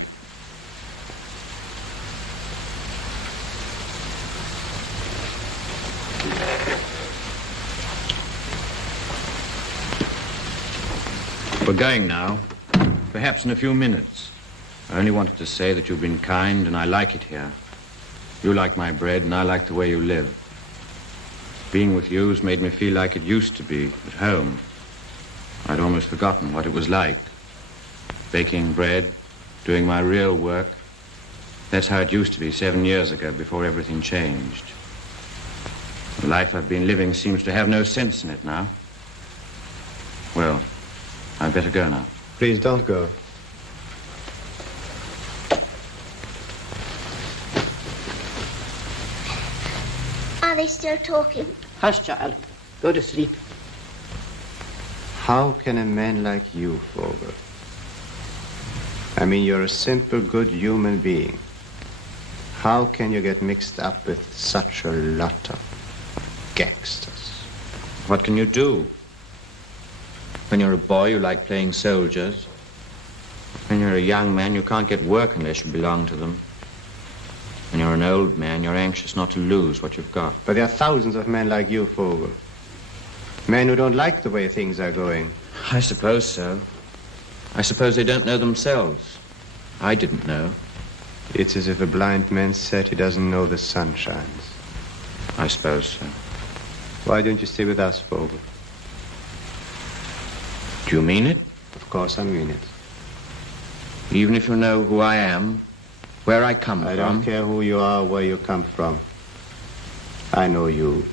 We're going now. Perhaps in a few minutes. I only wanted to say that you've been kind and I like it here. You like my bread and I like the way you live. Being with you has made me feel like it used to be at home. I'd almost forgotten what it was like. Baking bread, doing my real work. That's how it used to be 7 years ago before everything changed. The life I've been living seems to have no sense in it now. Well, I'd better go now. Please don't go. Are they still talking? Hush, child. Go to sleep. How can a man like you, Vogel? I mean, you're a simple, good human being. How can you get mixed up with such a lot of gangsters? What can you do? When you're a boy, you like playing soldiers. When you're a young man, you can't get work unless you belong to them. When you're an old man, you're anxious not to lose what you've got. But there are thousands of men like you, Vogel. Men who don't like the way things are going. I suppose so. I suppose they don't know themselves. I didn't know. It's as if a blind man said he doesn't know the sun shines. I suppose so. Why don't you stay with us, Vogel? Do you mean it? Of course I mean it. Even if you know who I am, where I come from? I don't care who you are, where you come from. I know you.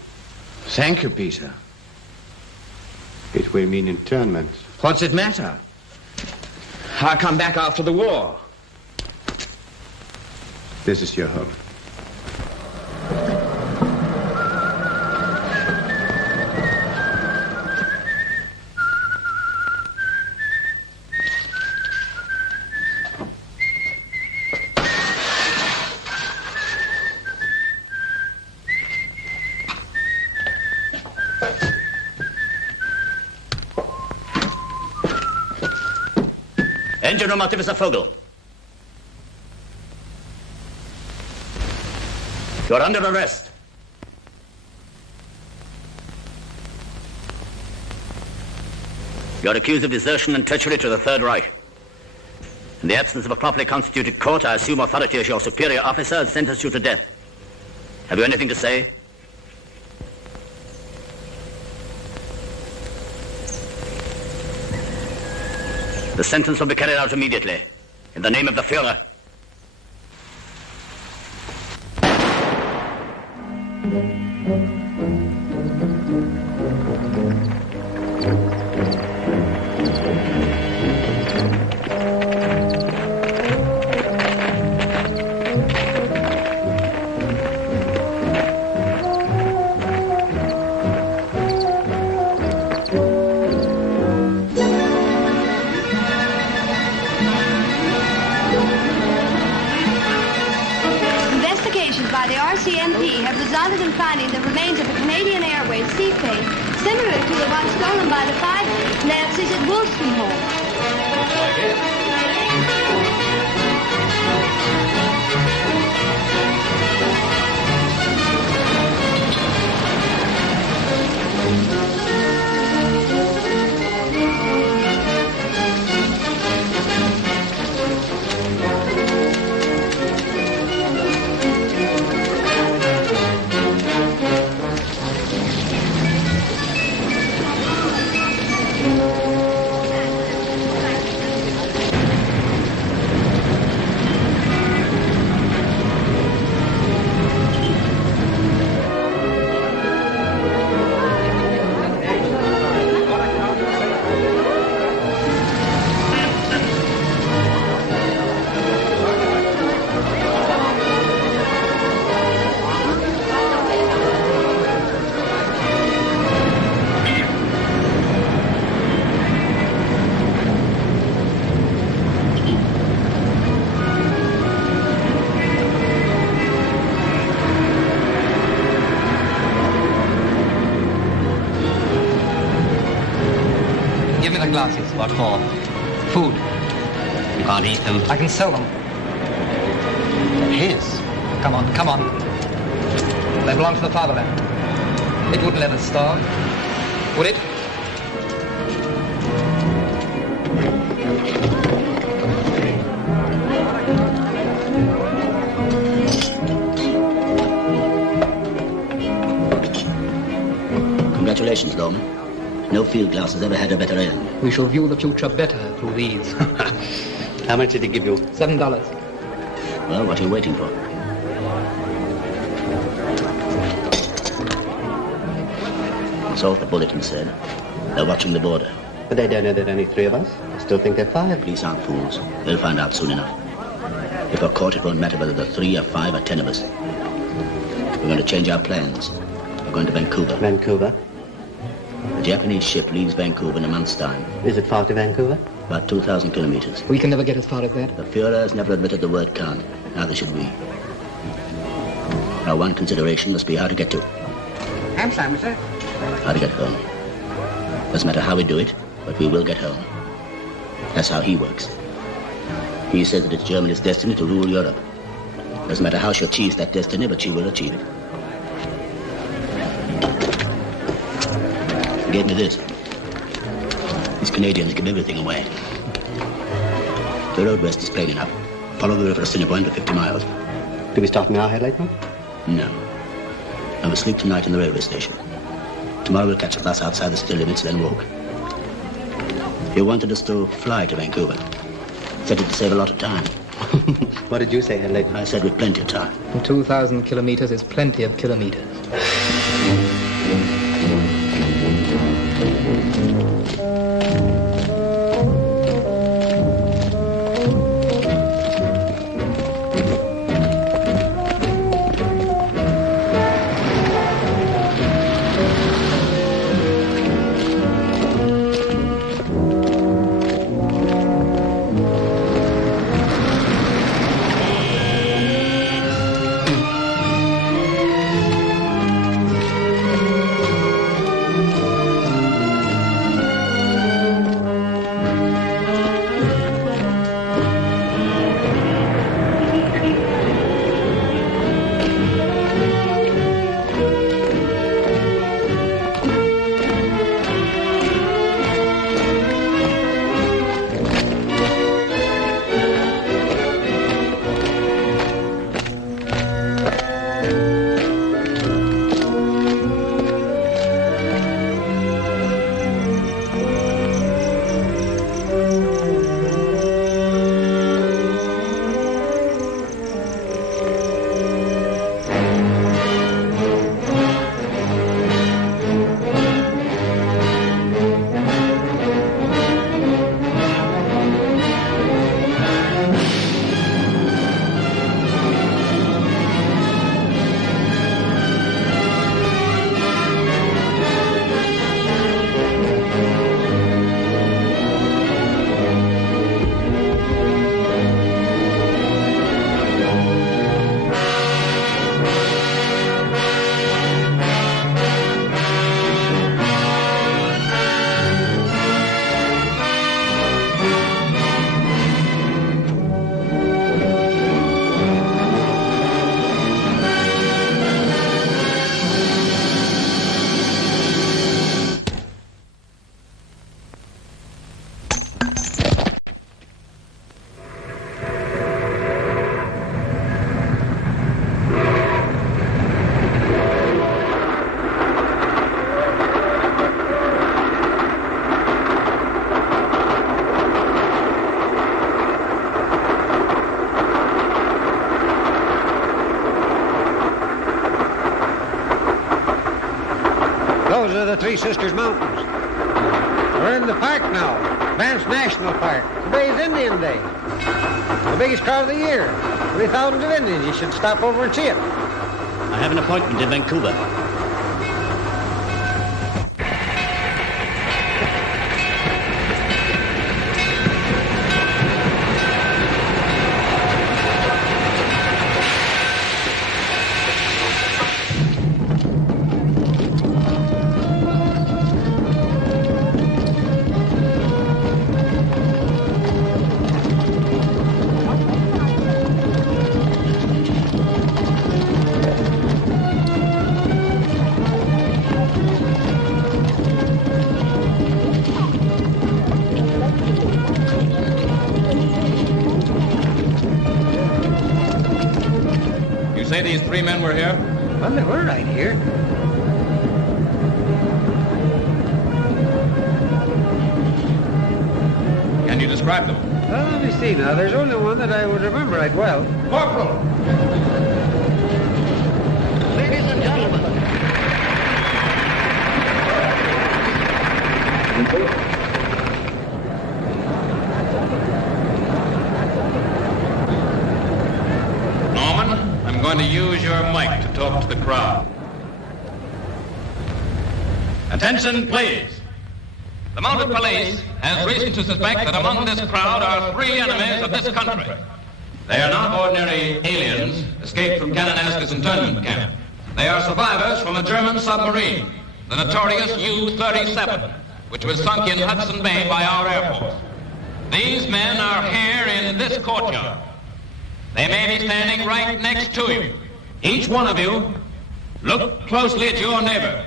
Thank you, Peter. It will mean internment. What's it matter? I'll come back after the war. This is your home. Engine room officer Vogel. You're under arrest. You're accused of desertion and treachery to the Third Reich. In the absence of a properly constituted court, I assume authority as your superior officer and sentence you to death. Have you anything to say? The sentence will be carried out immediately. In the name of the Führer. RCMP have resulted in finding the remains of a Canadian Airways seaplane similar to the one stolen by the 5 Nazis at Wolstenholme. Looks like it. Glasses. What for? Food. You can't eat them. I can sell them. His? Come on, come on. They belong to the fatherland. It wouldn't let us starve, would it? Congratulations, Lawman. No field glass has ever had a better end. We shall view the future better through these. How much did he give you? $7. Well, what are you waiting for? So the bulletin said. They're watching the border. But they don't know there are only 3 of us. I still think they're 5. Police aren't fools. They'll find out soon enough. If we're caught, it won't matter whether there are 3 or 5 or 10 of us. We're going to change our plans. We're going to Vancouver. Vancouver? The Japanese ship leaves Vancouver in a month's time. Is it far to Vancouver? About 2,000 kilometers. We can never get as far as that. The Fuhrer has never admitted the word can't. Neither should we. Our one consideration must be how to get to. I'm sorry, sir. How to get home. Doesn't matter how we do it, but we will get home. That's how he works. He says that it's Germany's destiny to rule Europe. Doesn't matter how she achieves that destiny, but she will achieve it. He gave me this. These Canadians give everything away. The road west is plain enough. Follow the river Assiniboine for 50 miles. Do we start an hour ahead, Lieutenant? No. I will sleep tonight in the railway station. Tomorrow we'll catch a bus outside the city limits, then walk. You wanted us to fly to Vancouver. Said it to save a lot of time. What did you say, Herr Lieutenant? I said with plenty of time. 2,000 kilometers is plenty of kilometers. Those are the Three Sisters Mountains. We're in the park now, Banff National Park. Today's Indian Day. The biggest crowd of the year. 3,000 of Indians. You should stop over and see it. I have an appointment in Vancouver. These three men were here? Well, they were right here. Can you describe them? Well, let me see now. There's only one that I would remember right well. Corporal! Ladies and gentlemen. I'm going to use your mic to talk to the crowd. Attention, please. The mounted police has reason to suspect that among this crowd are three enemies of this country. They are not ordinary aliens escaped from Canadense's internment camp. They are survivors from a German submarine, the notorious U-37, which was sunk in Hudson Bay by our Air Force. These men are here in this courtyard. They may be standing right next to you. Each one of you, look closely at your neighbor.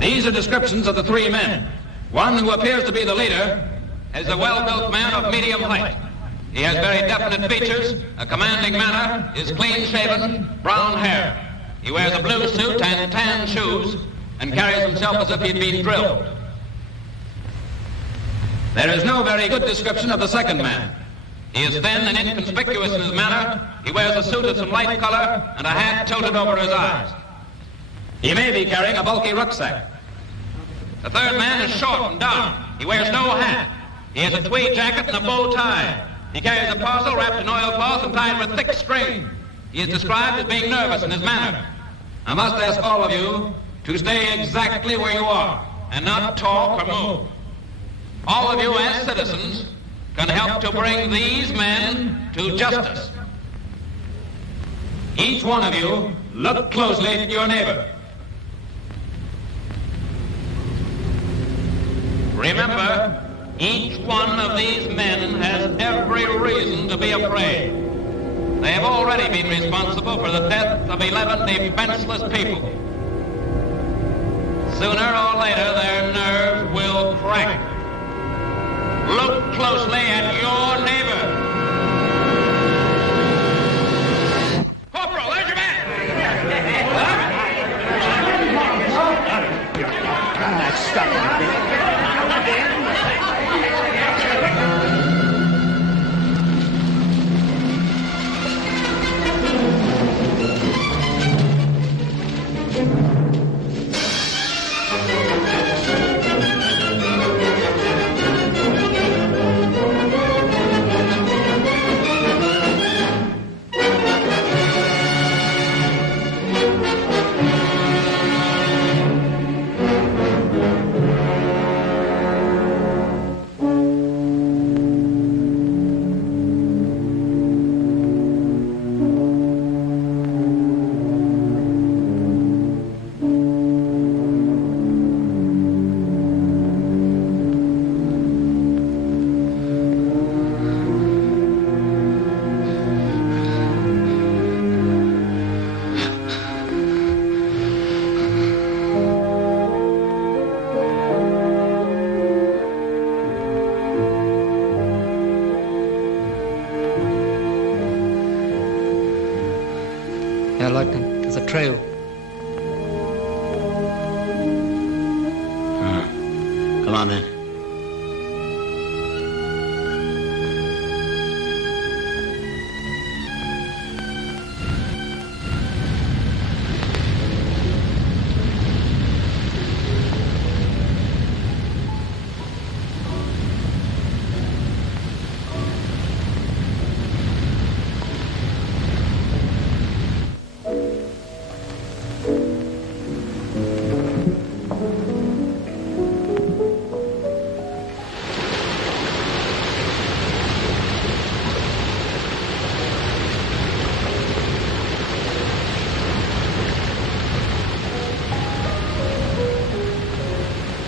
These are descriptions of the three men. One, who appears to be the leader, is a well-built man of medium height. He has very definite features, a commanding manner, is clean-shaven, brown hair. He wears a blue suit and tan shoes, and carries himself as if he'd been drilled. There is no very good description of the second man. He is thin and inconspicuous in his manner. He wears a suit of some light color and a hat tilted over his eyes. He may be carrying a bulky rucksack. The third man is short and down. He wears no hat. He has a tweed jacket and a bow tie. He carries a parcel wrapped in oilcloth and tied with thick string. He is described as being nervous in his manner. I must ask all of you to stay exactly where you are and not talk or move. All of you as citizens can help to bring these men to justice. Each one of you look closely at your neighbor. Remember, each one of these men has every reason to be afraid. They have already been responsible for the death of 11 defenseless people. Sooner or later, their nerves will crack. Look closely at your neighbor. Corporal, there's your man. Stop. Yeah, Lieutenant, there's a trail. Come on, then.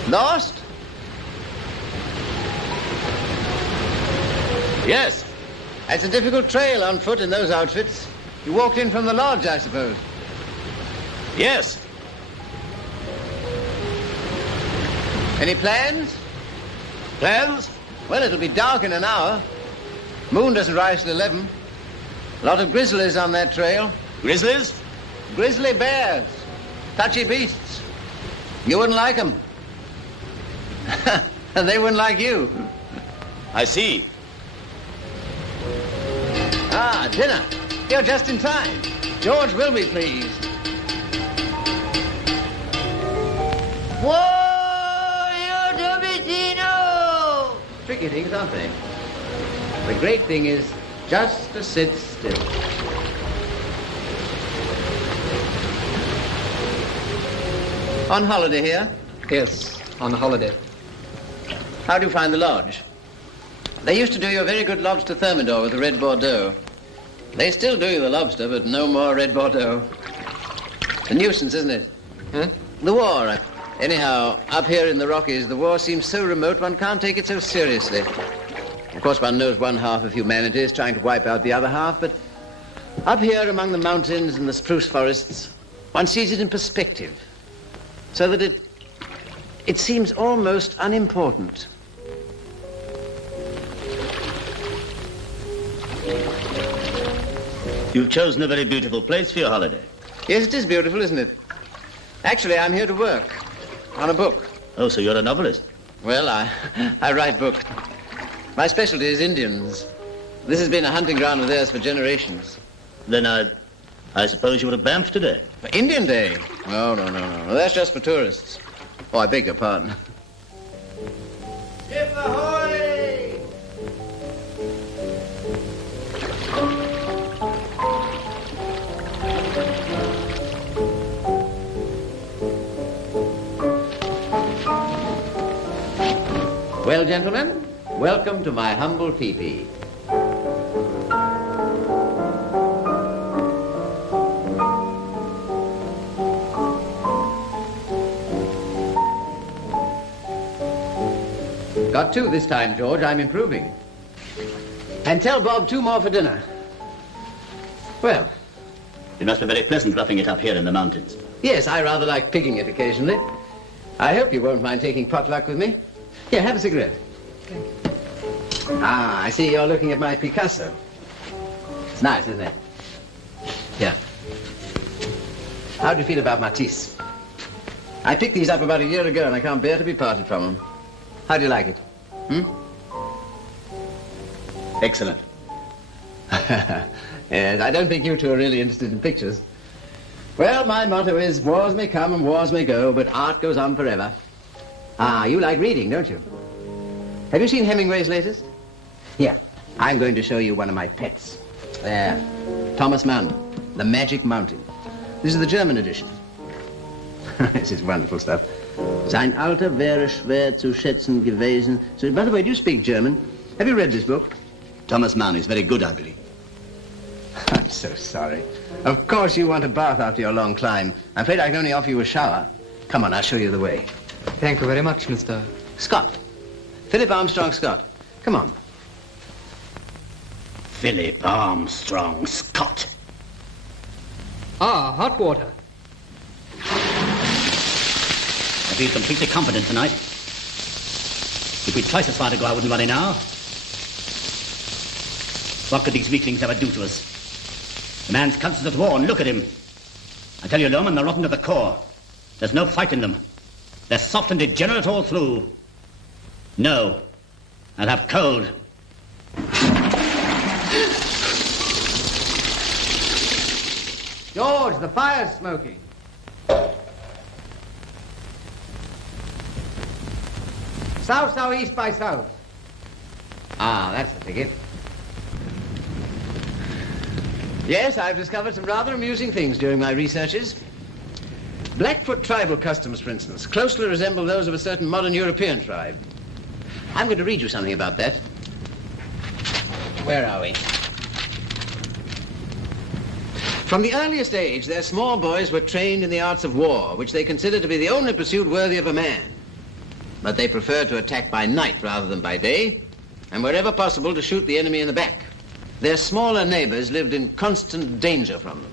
Lost? Yes. It's a difficult trail on foot in those outfits. You walked in from the lodge, I suppose. Yes. Any plans? Plans? Well, it'll be dark in an hour. Moon doesn't rise till 11. A lot of grizzlies on that trail. Grizzlies? Grizzly bears. Touchy beasts. You wouldn't like them. And they wouldn't like you. I see. Ah, dinner. You're just in time. George will be pleased. Whoa, you Domitino! Tricky things, aren't they? The great thing is just to sit still. On holiday here? Yes, on holiday. How do you find the lodge? They used to do you a very good lobster thermidor with the red Bordeaux. They still do you the lobster, but no more red Bordeaux. A nuisance, isn't it? Huh? The war. Anyhow, up here in the Rockies, the war seems so remote one can't take it so seriously. Of course, one knows one half of humanity is trying to wipe out the other half, but up here among the mountains and the spruce forests, one sees it in perspective, so that it seems almost unimportant. You've chosen a very beautiful place for your holiday. Yes, it is beautiful, isn't it? Actually, I'm here to work on a book. Oh, so you're a novelist? Well, I write books. My specialty is Indians. This has been a hunting ground of theirs for generations. Then I suppose you were at Banff today? For Indian Day? No. That's just for tourists. Oh, I beg your pardon. Ship ahoy! Well, gentlemen, welcome to my humble teepee. Got two this time, George. I'm improving. And tell Bob 2 more for dinner. Well. It must be very pleasant roughing it up here in the mountains. Yes, I rather like pigging it occasionally. I hope you won't mind taking potluck with me. Here, have a cigarette. Thank you. Ah, I see you're looking at my Picasso. It's nice, isn't it? Here. How do you feel about Matisse? I picked these up about a year ago and I can't bear to be parted from them. How do you like it? Excellent. Yes, I don't think you two are really interested in pictures. Well, my motto is, wars may come and wars may go, but art goes on forever. Ah, you like reading, don't you? Have you seen Hemingway's latest? Here, I'm going to show you one of my pets. There, Thomas Mann, The Magic Mountain. This is the German edition. This is wonderful stuff. Sein Alter wäre schwer zu schätzen gewesen. So, by the way, do you speak German? Have you read this book? Thomas Mann is very good, I believe. I'm so sorry. Of course you want a bath after your long climb. I'm afraid I can only offer you a shower. Come on, I'll show you the way. Thank you very much, Mr. Scott. Philip Armstrong Scott. Come on. Philip Armstrong Scott. Ah, hot water. I feel completely confident tonight. If we'd twice as far to go, I wouldn't worry now. What could these weaklings ever do to us? The man's conscience at war, and look at him. I tell you, Loman, they're rotten to the core. There's no fight in them. They're soft and degenerate all through. No, I'll have cold. George, the fire's smoking. South-southeast by south. Ah, that's the ticket. Yes, I've discovered some rather amusing things during my researches. Blackfoot tribal customs, for instance, closely resemble those of a certain modern European tribe. I'm going to read you something about that. Where are we? From the earliest age, their small boys were trained in the arts of war, which they considered to be the only pursuit worthy of a man. but they prefer to attack by night rather than by day, and wherever possible to shoot the enemy in the back. Their smaller neighbors lived in constant danger from them.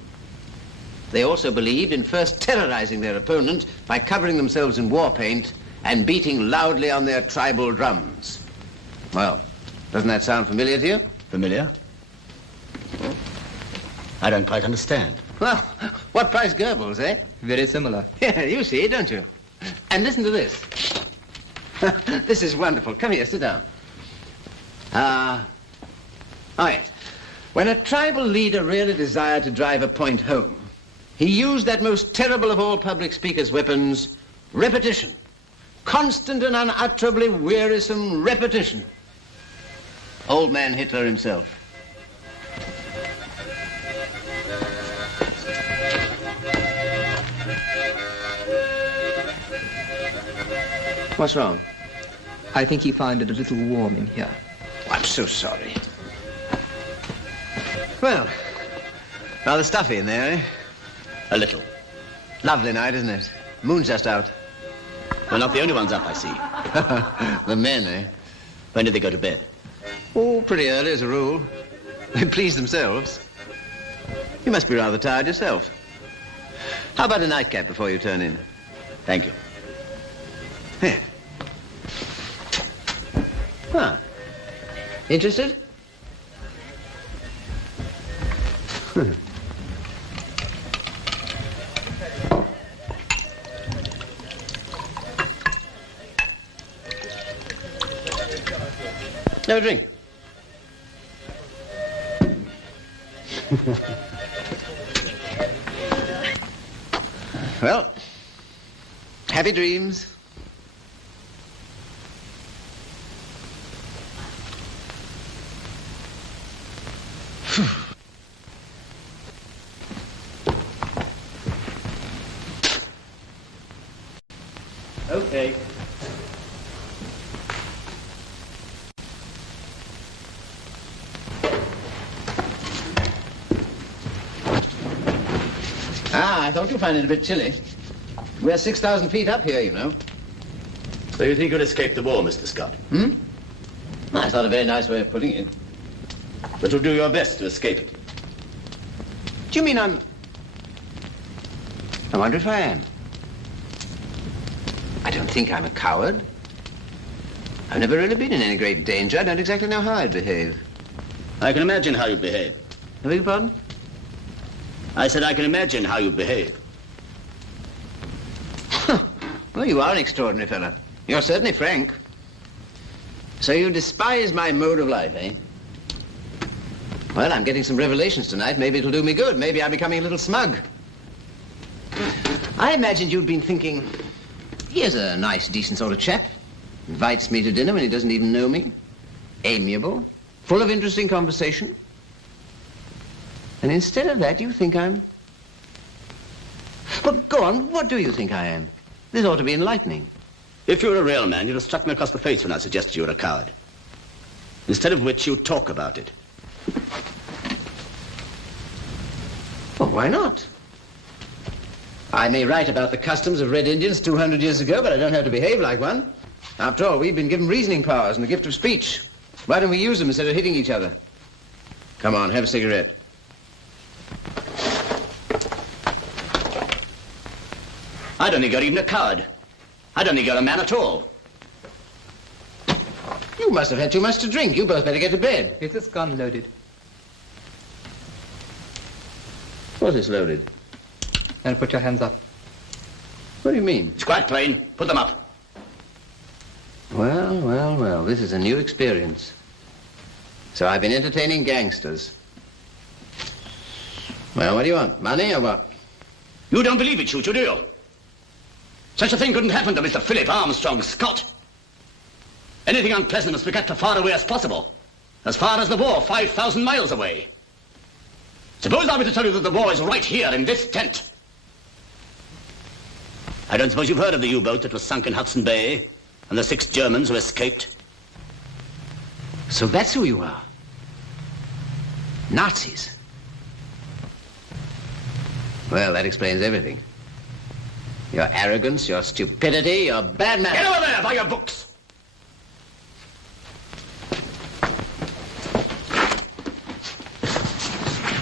They also believed in first terrorizing their opponent by covering themselves in war paint and beating loudly on their tribal drums. Well, doesn't that sound familiar to you? Familiar? I don't quite understand. Well, what price Goebbels, eh? Very similar. Yeah, you see, don't you? And listen to this. This is wonderful. Come here, sit down. Oh, yes. When a tribal leader really desired to drive a point home, he used that most terrible of all public speakers' weapons, repetition. Constant and unutterably wearisome repetition. Old man Hitler himself. What's wrong? I think he found it a little warm in here. Oh, I'm so sorry. Well, rather stuffy in there, eh? A little. Lovely night, isn't it? Moon's just out. We're not the only ones up, I see. The men, eh? When did they go to bed? Oh, pretty early as a rule. They please themselves. You must be rather tired yourself. How about a nightcap before you turn in? Thank you. Here. Huh. Interested? Have a drink. Well, happy dreams. Okay. I thought you'd find it a bit chilly. We're 6,000 feet up here, you know. So you think you'll escape the war, Mr. Scott? That's not a very nice way of putting it. But you'll do your best to escape it. Do you mean I wonder if I am. I don't think I'm a coward. I've never really been in any great danger. I don't exactly know how I'd behave. I can imagine how you'd behave. I beg your pardon? I said I can imagine how you'd behave. Well, you are an extraordinary fellow. You're certainly frank. So you despise my mode of life, eh? Well, I'm getting some revelations tonight. Maybe it'll do me good. Maybe I'm becoming a little smug. I imagined you'd been thinking, here's a nice, decent sort of chap. Invites me to dinner when he doesn't even know me. Amiable. Full of interesting conversation. And instead of that, you think I'm... Well, go on. What do you think I am? This ought to be enlightening. If you were a real man, you'd have struck me across the face when I suggested you were a coward. Instead of which, you talk about it. Well, why not? I may write about the customs of Red Indians 200 years ago, but I don't have to behave like one. After all, we've been given reasoning powers and the gift of speech. Why don't we use them instead of hitting each other? Come on, have a cigarette. I don't think you're even a coward. I don't think you're a man at all. You must have had too much to drink. You both better get to bed. Is this gun loaded? What is loaded? And put your hands up. What do you mean? It's quite plain. Put them up. Well, well, well, this is a new experience. So I've been entertaining gangsters. Well, what do you want? Money or what? You don't believe it, Choo-Choo, do you? Such a thing couldn't happen to Mr. Philip Armstrong Scott. Anything unpleasant must be kept as far away as possible. As far as the war, 5,000 miles away. Suppose I were to tell you that the war is right here in this tent. I don't suppose you've heard of the U-boat that was sunk in Hudson Bay and the 6 Germans who escaped? So that's who you are. Nazis. Well, that explains everything. Your arrogance, your stupidity, your bad manners. Get over there by your books!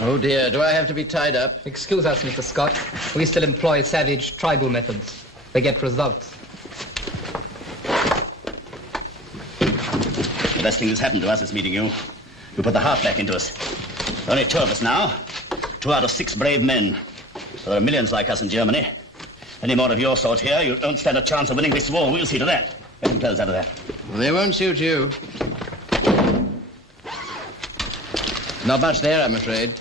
Oh dear, do I have to be tied up? Excuse us, Mr. Scott. We still employ savage tribal methods. They get results. The best thing that's happened to us is meeting you. You put the heart back into us. Only 2 of us now. 2 out of 6 brave men. There are millions like us in Germany. Any more of your sort here, you don't stand a chance of winning this war. We'll see to that. Get them clothes out of there. Well, they won't suit you. Not much there, I'm afraid.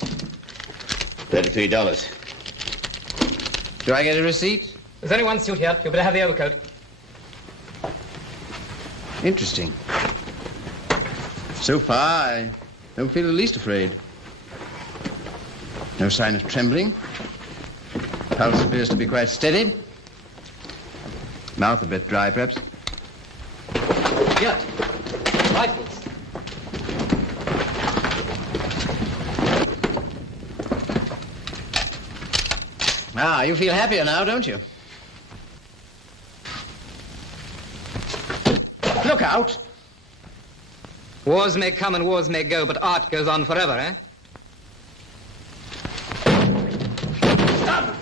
$33. Do I get a receipt? Is anyone suit here? You better have the overcoat. Interesting. So far, I don't feel the least afraid. No sign of trembling. Pulse appears to be quite steady. Mouth a bit dry, perhaps. Here. Rifles. Ah, you feel happier now, don't you? Look out! Wars may come and wars may go, but art goes on forever, eh? Stop!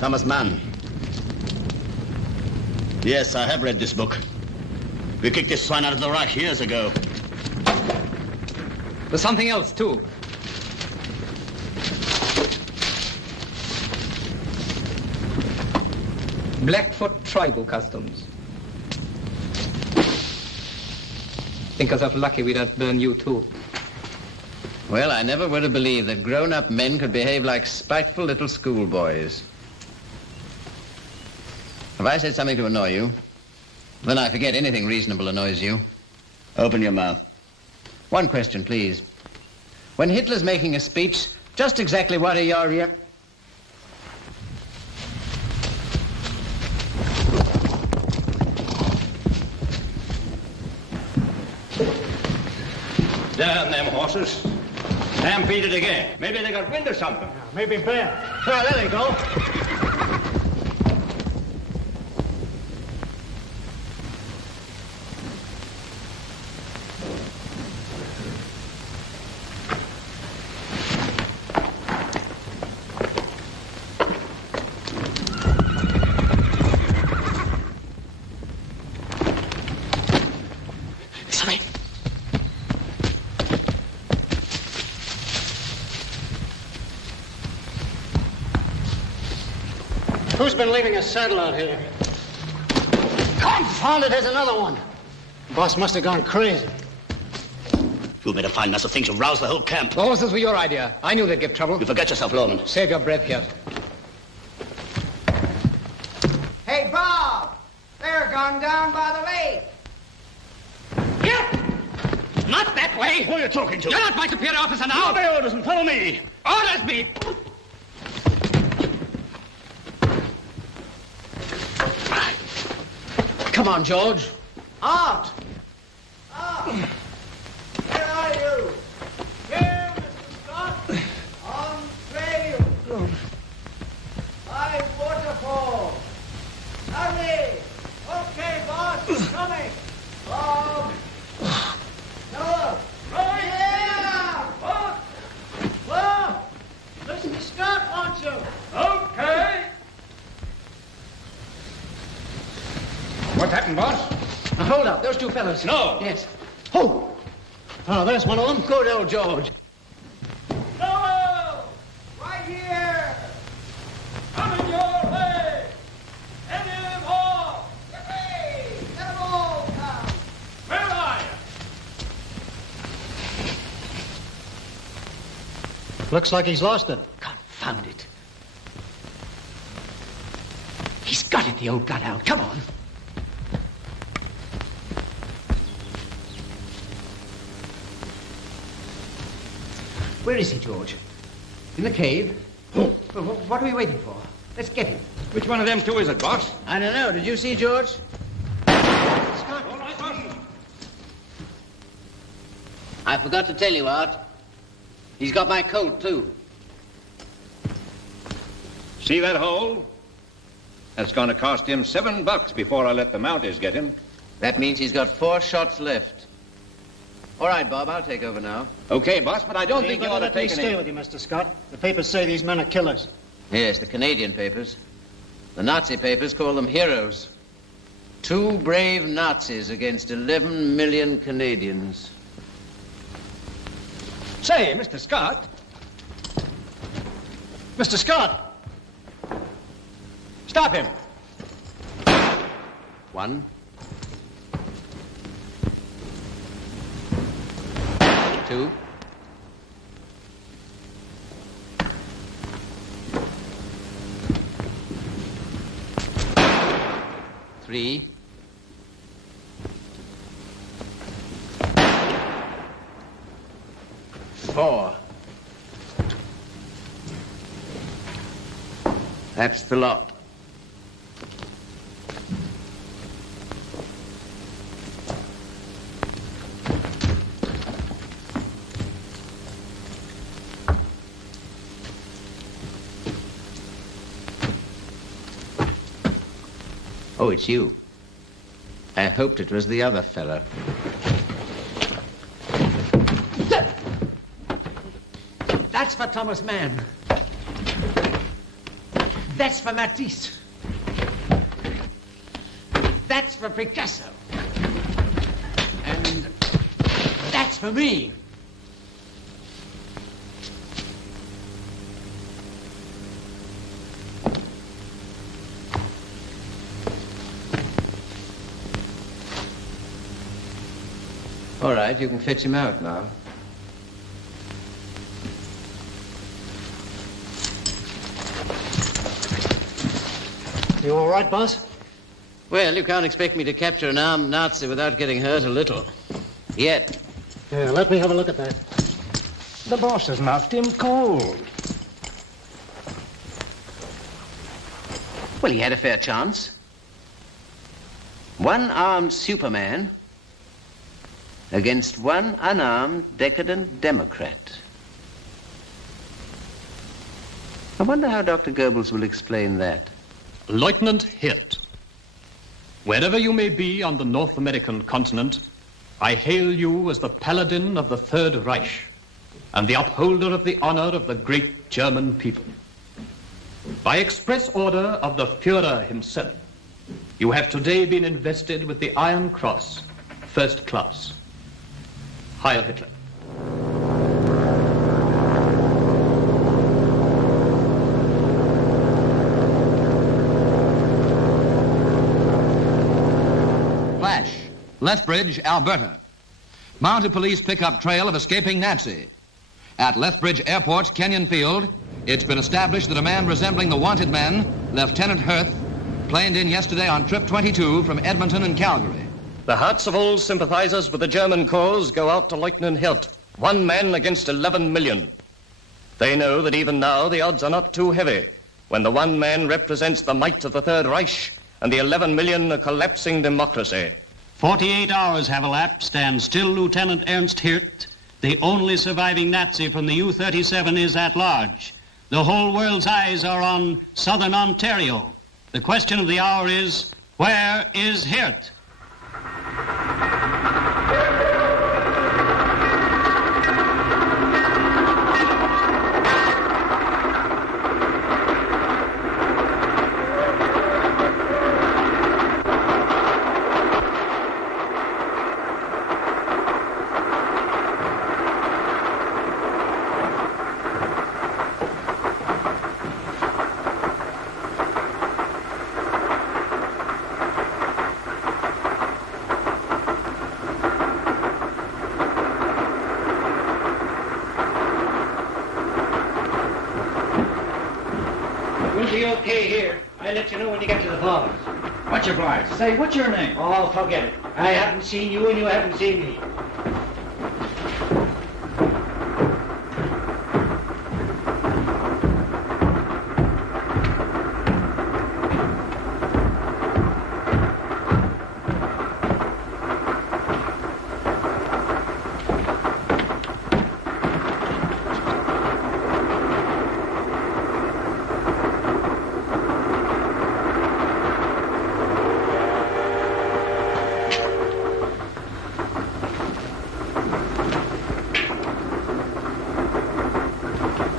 Thomas Mann. Yes, I have read this book. We kicked this swine out of the Reich years ago. There's something else, too. Blackfoot tribal customs. Think us lucky we don't burn you, too. Well, I never would have believed that grown-up men could behave like spiteful little schoolboys. Have I said something to annoy you? Then I forget anything reasonable annoys you. Open your mouth. One question, please. When Hitler's making a speech, just exactly what are your... Damn them horses. Stampeded again. Maybe they got wind or something. Maybe bad. Ah, there they go. Who's been leaving a saddle out here? Confound it, there's another one. Boss must have gone crazy. You made a fine mess of things. You roused the whole camp. The horses were your idea. I knew they'd give trouble. You forget yourself, Logan. Save your breath, here. Hey, Bob! They're gone down by the lake. Not that way! Who are you talking to? You're not my superior officer now! Obey orders and follow me! Orders me! Come on, George. Art! Art! Where are you? Here, Mr. Scott. On trail. By waterfall. Hurry! Okay, boss, coming. Bob. Noah. Oh, yeah! Whoa! Mr. Scott wants you. Okay. What happened, boss? Now, hold up, those two fellows. No. Yes. Oh! Oh, there's one of them. Good old George. Noah! Right here. Coming your way. Get him all. Yippee! Get them all down. Where are you? Looks like he's lost it. Confound it. He's got it, the old gut-out. Come on. Where is he, George? In the cave? Well, what are we waiting for? Let's get him. Which one of them two is it, boss? I don't know. Did you see George? All right, boss. I forgot to tell you, Art. He's got my colt, too. See that hole? That's going to cost him $7 before I let the Mounties get him. That means he's got 4 shots left. All right, Bob, I'll take over now. Okay, boss, but I don't think you ought to let me take stay with you, Mr. Scott. The papers say these men are killers. Yes, the Canadian papers. The Nazi papers call them heroes. 2 brave Nazis against 11 million Canadians. Say, Mr. Scott. Mr. Scott! Stop him. 1. 2. 3. 4. That's the lot. Oh, it's you. I hoped it was the other fellow. That's for Thomas Mann. That's for Matisse. That's for Picasso. And that's for me. All right, you can fetch him out now. You all right, boss? Well, you can't expect me to capture an armed Nazi without getting hurt a little. Yet. Yeah, let me have a look at that. The boss has knocked him cold. Well, he had a fair chance. 1 armed Superman against 1 unarmed, decadent Democrat. I wonder how Dr. Goebbels will explain that. Lieutenant Hirth, wherever you may be on the North American continent, I hail you as the paladin of the Third Reich and the upholder of the honor of the great German people. By express order of the Führer himself, you have today been invested with the Iron Cross, first class. Heil Hitler. Flash, Lethbridge, Alberta. Mounted police pick up trail of escaping Nazi. At Lethbridge Airport, Kenyon Field, it's been established that a man resembling the wanted man, Lieutenant Hirth, planed in yesterday on trip 22 from Edmonton and Calgary. The hearts of all sympathizers with the German cause go out to Lieutenant Hirth, 1 man against 11 million. They know that even now the odds are not too heavy when the 1 man represents the might of the Third Reich and the 11 million a collapsing democracy. 48 hours have elapsed and still Lieutenant Ernst Hirth, the only surviving Nazi from the U-37, is at large. The whole world's eyes are on southern Ontario. The question of the hour is, where is Hirth? Okay, here. I'll let you know when you get to the falls. What's your price? Say, what's your name? Oh, forget it. I haven't seen you and you haven't seen me.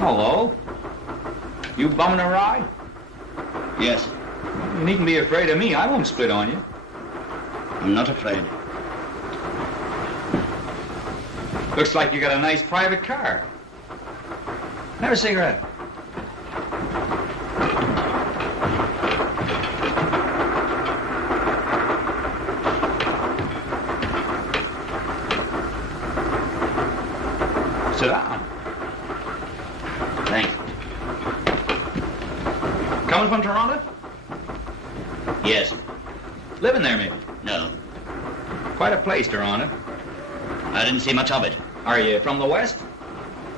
Hello. You bumming a ride? Yes. You needn't be afraid of me. I won't split on you. I'm not afraid. Looks like you got a nice private car. Have a cigarette. Sit down. Thanks. Coming from Toronto? Yes. Living there, maybe? No. Quite a place, Toronto. I didn't see much of it. Are you from the West?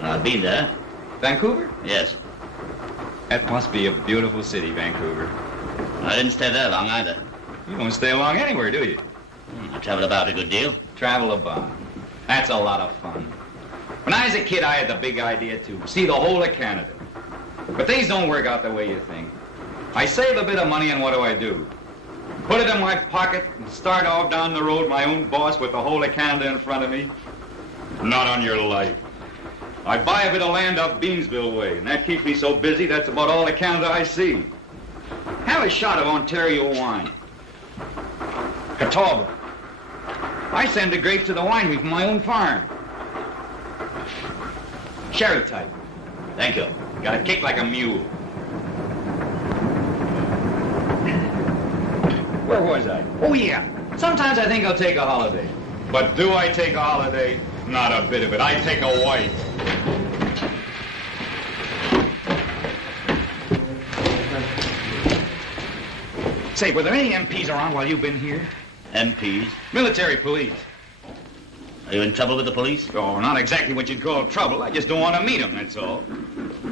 I've been there. Vancouver? Yes. That must be a beautiful city, Vancouver. I didn't stay there long either. You don't stay long anywhere, do you? I traveled about a good deal. Travel about. That's a lot of fun. When I was a kid, I had the big idea to see the whole of Canada. But things don't work out the way you think. I save a bit of money, and what do? Put it in my pocket and start off down the road, my own boss, with the whole of Canada in front of me? Not on your life. I buy a bit of land up Beamsville way, and that keeps me so busy, that's about all the Canada I see. Have a shot of Ontario wine. Catawba. I send the grapes to the winery from my own farm. Sherry type. Thank you. Got a kick like a mule. Where was I? Oh, yeah. Sometimes I think I'll take a holiday. But do I take a holiday? Not a bit of it. I take a wife. Say, were there any MPs around while you've been here? MPs? Military police. Are you in trouble with the police? Oh, not exactly what you'd call trouble. I just don't want to meet them, that's all.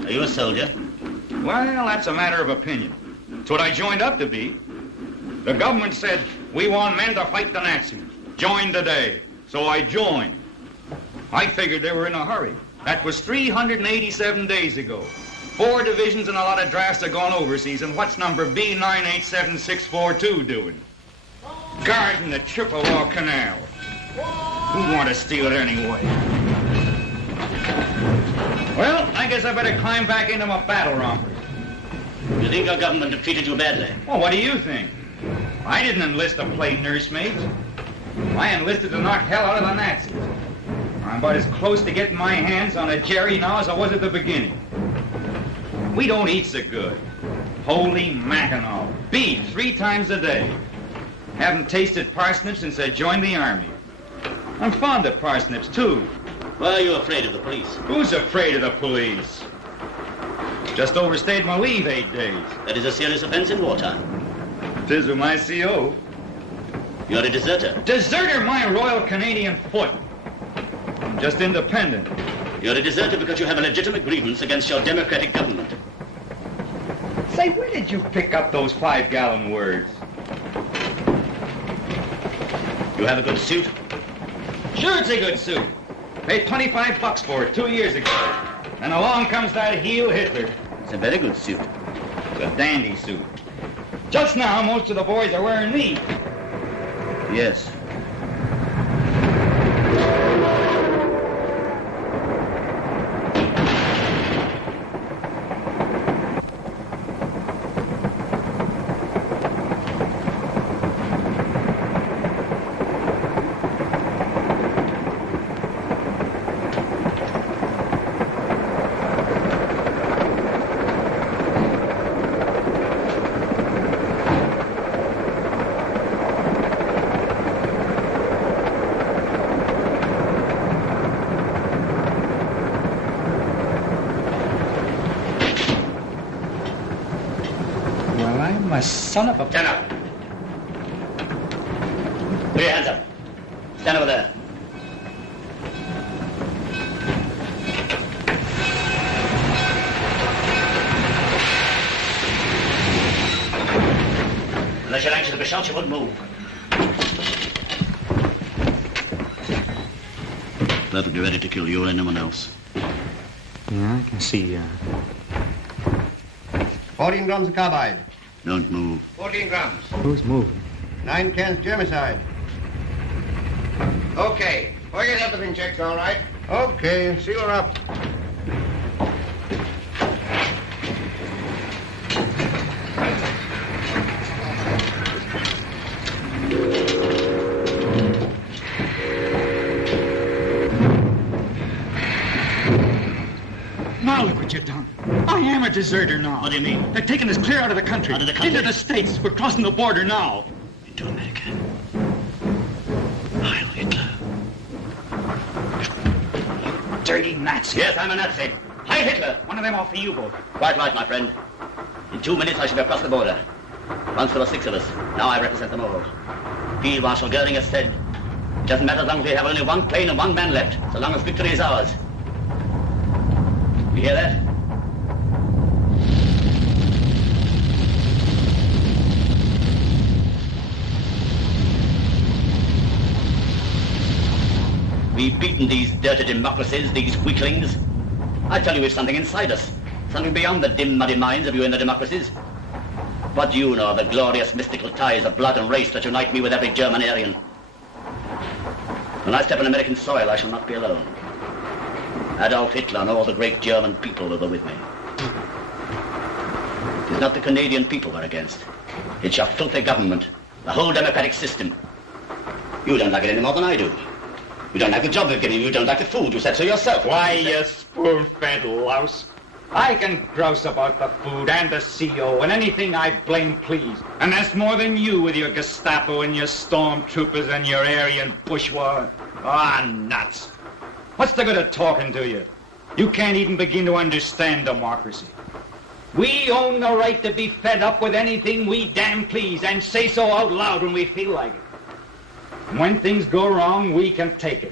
Are you a soldier? Well, that's a matter of opinion. It's what I joined up to be. The government said, we want men to fight the Nazis. Join today. So I joined. I figured they were in a hurry. That was 387 days ago. 4 divisions and a lot of drafts are gone overseas, and what's number B987642 doing? Guarding the Chippewa Canal. Who'd want to steal it anyway? Well, I guess I better climb back into my battle rompers. You think our government have treated you badly? Well, what do you think? I didn't enlist to play nursemaid. I enlisted to knock hell out of the Nazis. I'm about as close to getting my hands on a Jerry now as I was at the beginning. We don't eat so good. Holy Mackinaw. Beef 3 times a day. Haven't tasted parsnips since I joined the Army. I'm fond of parsnips, too. Why are you afraid of the police? Who's afraid of the police? Just overstayed my leave 8 days. That is a serious offense in wartime. 'Tis with my CO. You're a deserter. Deserter my Royal Canadian Foot. I'm just independent. You're a deserter because you have a legitimate grievance against your democratic government. Say, where did you pick up those 5-gallon words? You have a good suit? Sure, it's a good suit. Paid $25 for it 2 years ago. And along comes that heel Hitler. It's a very good suit. It's a dandy suit. Just now, most of the boys are wearing me. Yes. Son of a... Stand up. Put your hands up. Stand over there. Unless you're anxious to be shot, you wouldn't move. That would be ready to kill you or anyone else. Yeah, I can see. 14 grams of carbide. Don't move. 14 grams. Who's moving? 9 cans germicide. Okay. We'll get everything checked all right. Okay. Seal her up. Now look what you've done. I am a deserter now. What do you mean? They're taking us clear out of the country. Out of the country? Into the States. We're crossing the border now. Into America. Heil Hitler. Dirty Nazi. Yes, I'm a Nazi. Heil Hitler. One of them off the U-boat. Quite right, my friend. In 2 minutes, I shall be across the border. Once there were 6 of us. Now I represent them all. Field Marshal Goering has said, it doesn't matter as long as we have only 1 plane and 1 man left, so long as victory is ours. You hear that? We've beaten these dirty democracies, these weaklings. I tell you, we've something inside us. Something beyond the dim, muddy minds of you in the democracies. What do you know of the glorious mystical ties of blood and race that unite me with every German Aryan? When I step on American soil, I shall not be alone. Adolf Hitler and all the great German people will go with me. It is not the Canadian people we're against. It's your filthy government, the whole democratic system. You don't like it any more than I do. You don't like the job they've given you. You don't like the food. You said so yourself. Why, you spoon-fed louse. I can grouse about the food and the CO and anything I blame please. And that's more than you with your Gestapo and your stormtroopers and your Aryan bourgeois. Ah, nuts. What's the good of talking to you? You can't even begin to understand democracy. We own the right to be fed up with anything we damn please and say so out loud when we feel like it. And when things go wrong, we can take it.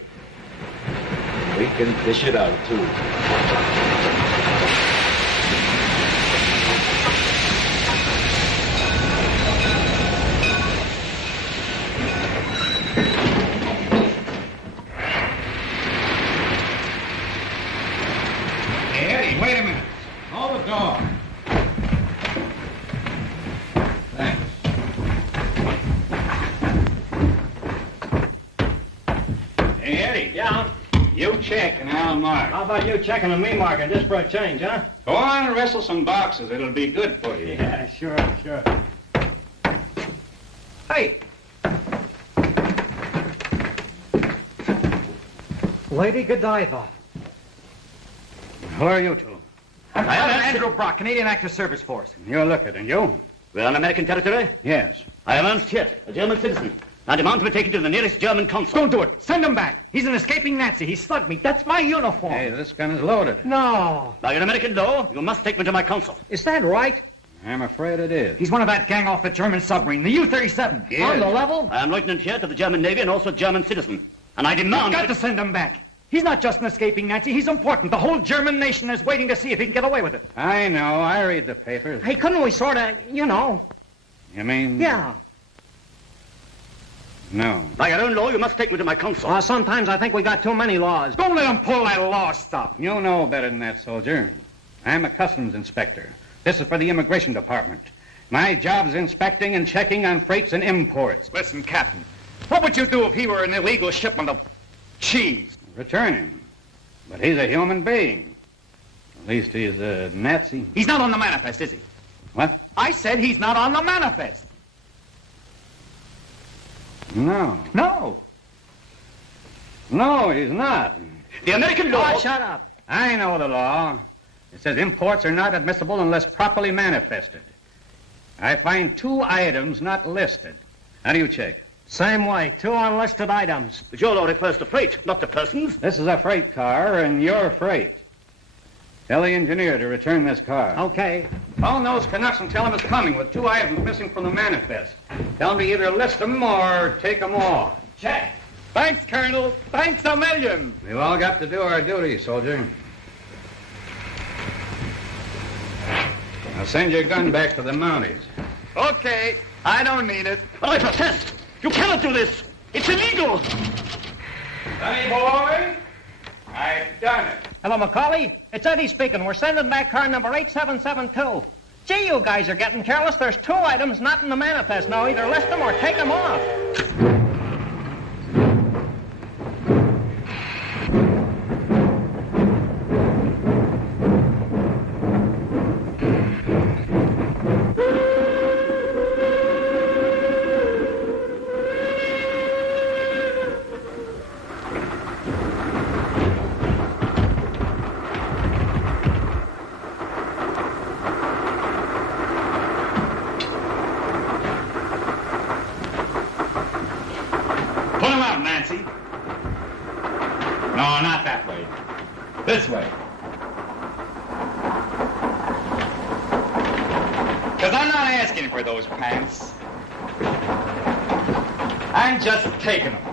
We can dish it out, too. Hey, Eddie, wait a minute. Hold the door. Thanks. Hey, Eddie. Yeah? You check and I'll mark. How about you checking and me marking just for a change, huh? Go on and wrestle some boxes. It'll be good for you. Yeah, sure. Hey. Lady Godiva. Who are you two? I'm Andrew Brock, Canadian Active Service Force. You look it, and you? We're on American territory? Yes. I am Ernst Hirth, a German citizen. I demand to be taken to the nearest German consul. Don't do it. Send him back. He's an escaping Nazi. He slugged me. That's my uniform. Hey, this gun is loaded. No. By an American law, you must take me to my consul. Is that right? I'm afraid it is. He's one of that gang off the German submarine, the U-37. Yes. On the level? I am Lieutenant Hirth of the German Navy and also a German citizen. And I demand... You've got to send him back. He's not just an escaping Nazi. He's important. The whole German nation is waiting to see if he can get away with it. I know. I read the papers. Hey, couldn't we sort of, You mean... Yeah. No. By your own law, you must take me to my consul. Sometimes I think we got too many laws. Don't let him pull that law stuff. You know better than that, soldier. I'm a customs inspector. This is for the immigration department. My job is inspecting and checking on freights and imports. Listen, Captain, what would you do if he were an illegal shipment of cheese? Return him. But he's a human being. At least he's a Nazi. He's not on the manifest, is he? What? I said he's not on the manifest. No. No. No, he's not. The American law... Oh, shut up. I know the law. It says imports are not admissible unless properly manifested. I find 2 items not listed. How do you check? Same way, 2 unlisted items. But your law refers to freight, not to persons. This is a freight car, and you're freight. Tell the engineer to return this car. Okay. Phone those Canucks and tell them it's coming with 2 items missing from the manifest. Tell them to either list them or take them off. Check. Thanks, Colonel. Thanks a million. We've all got to do our duty, soldier. Now send your gun back to the Mounties. Okay. I don't need it. But I protest. You cannot do this. It's illegal. Sonny boy, I've done it. Hello, Macaulay. It's Eddie speaking. We're sending back car number 8772. Gee, you guys are getting careless. There's 2 items not in the manifest. Now, either list them or take them off. way. Because I'm not asking for those pants. I'm just taking them.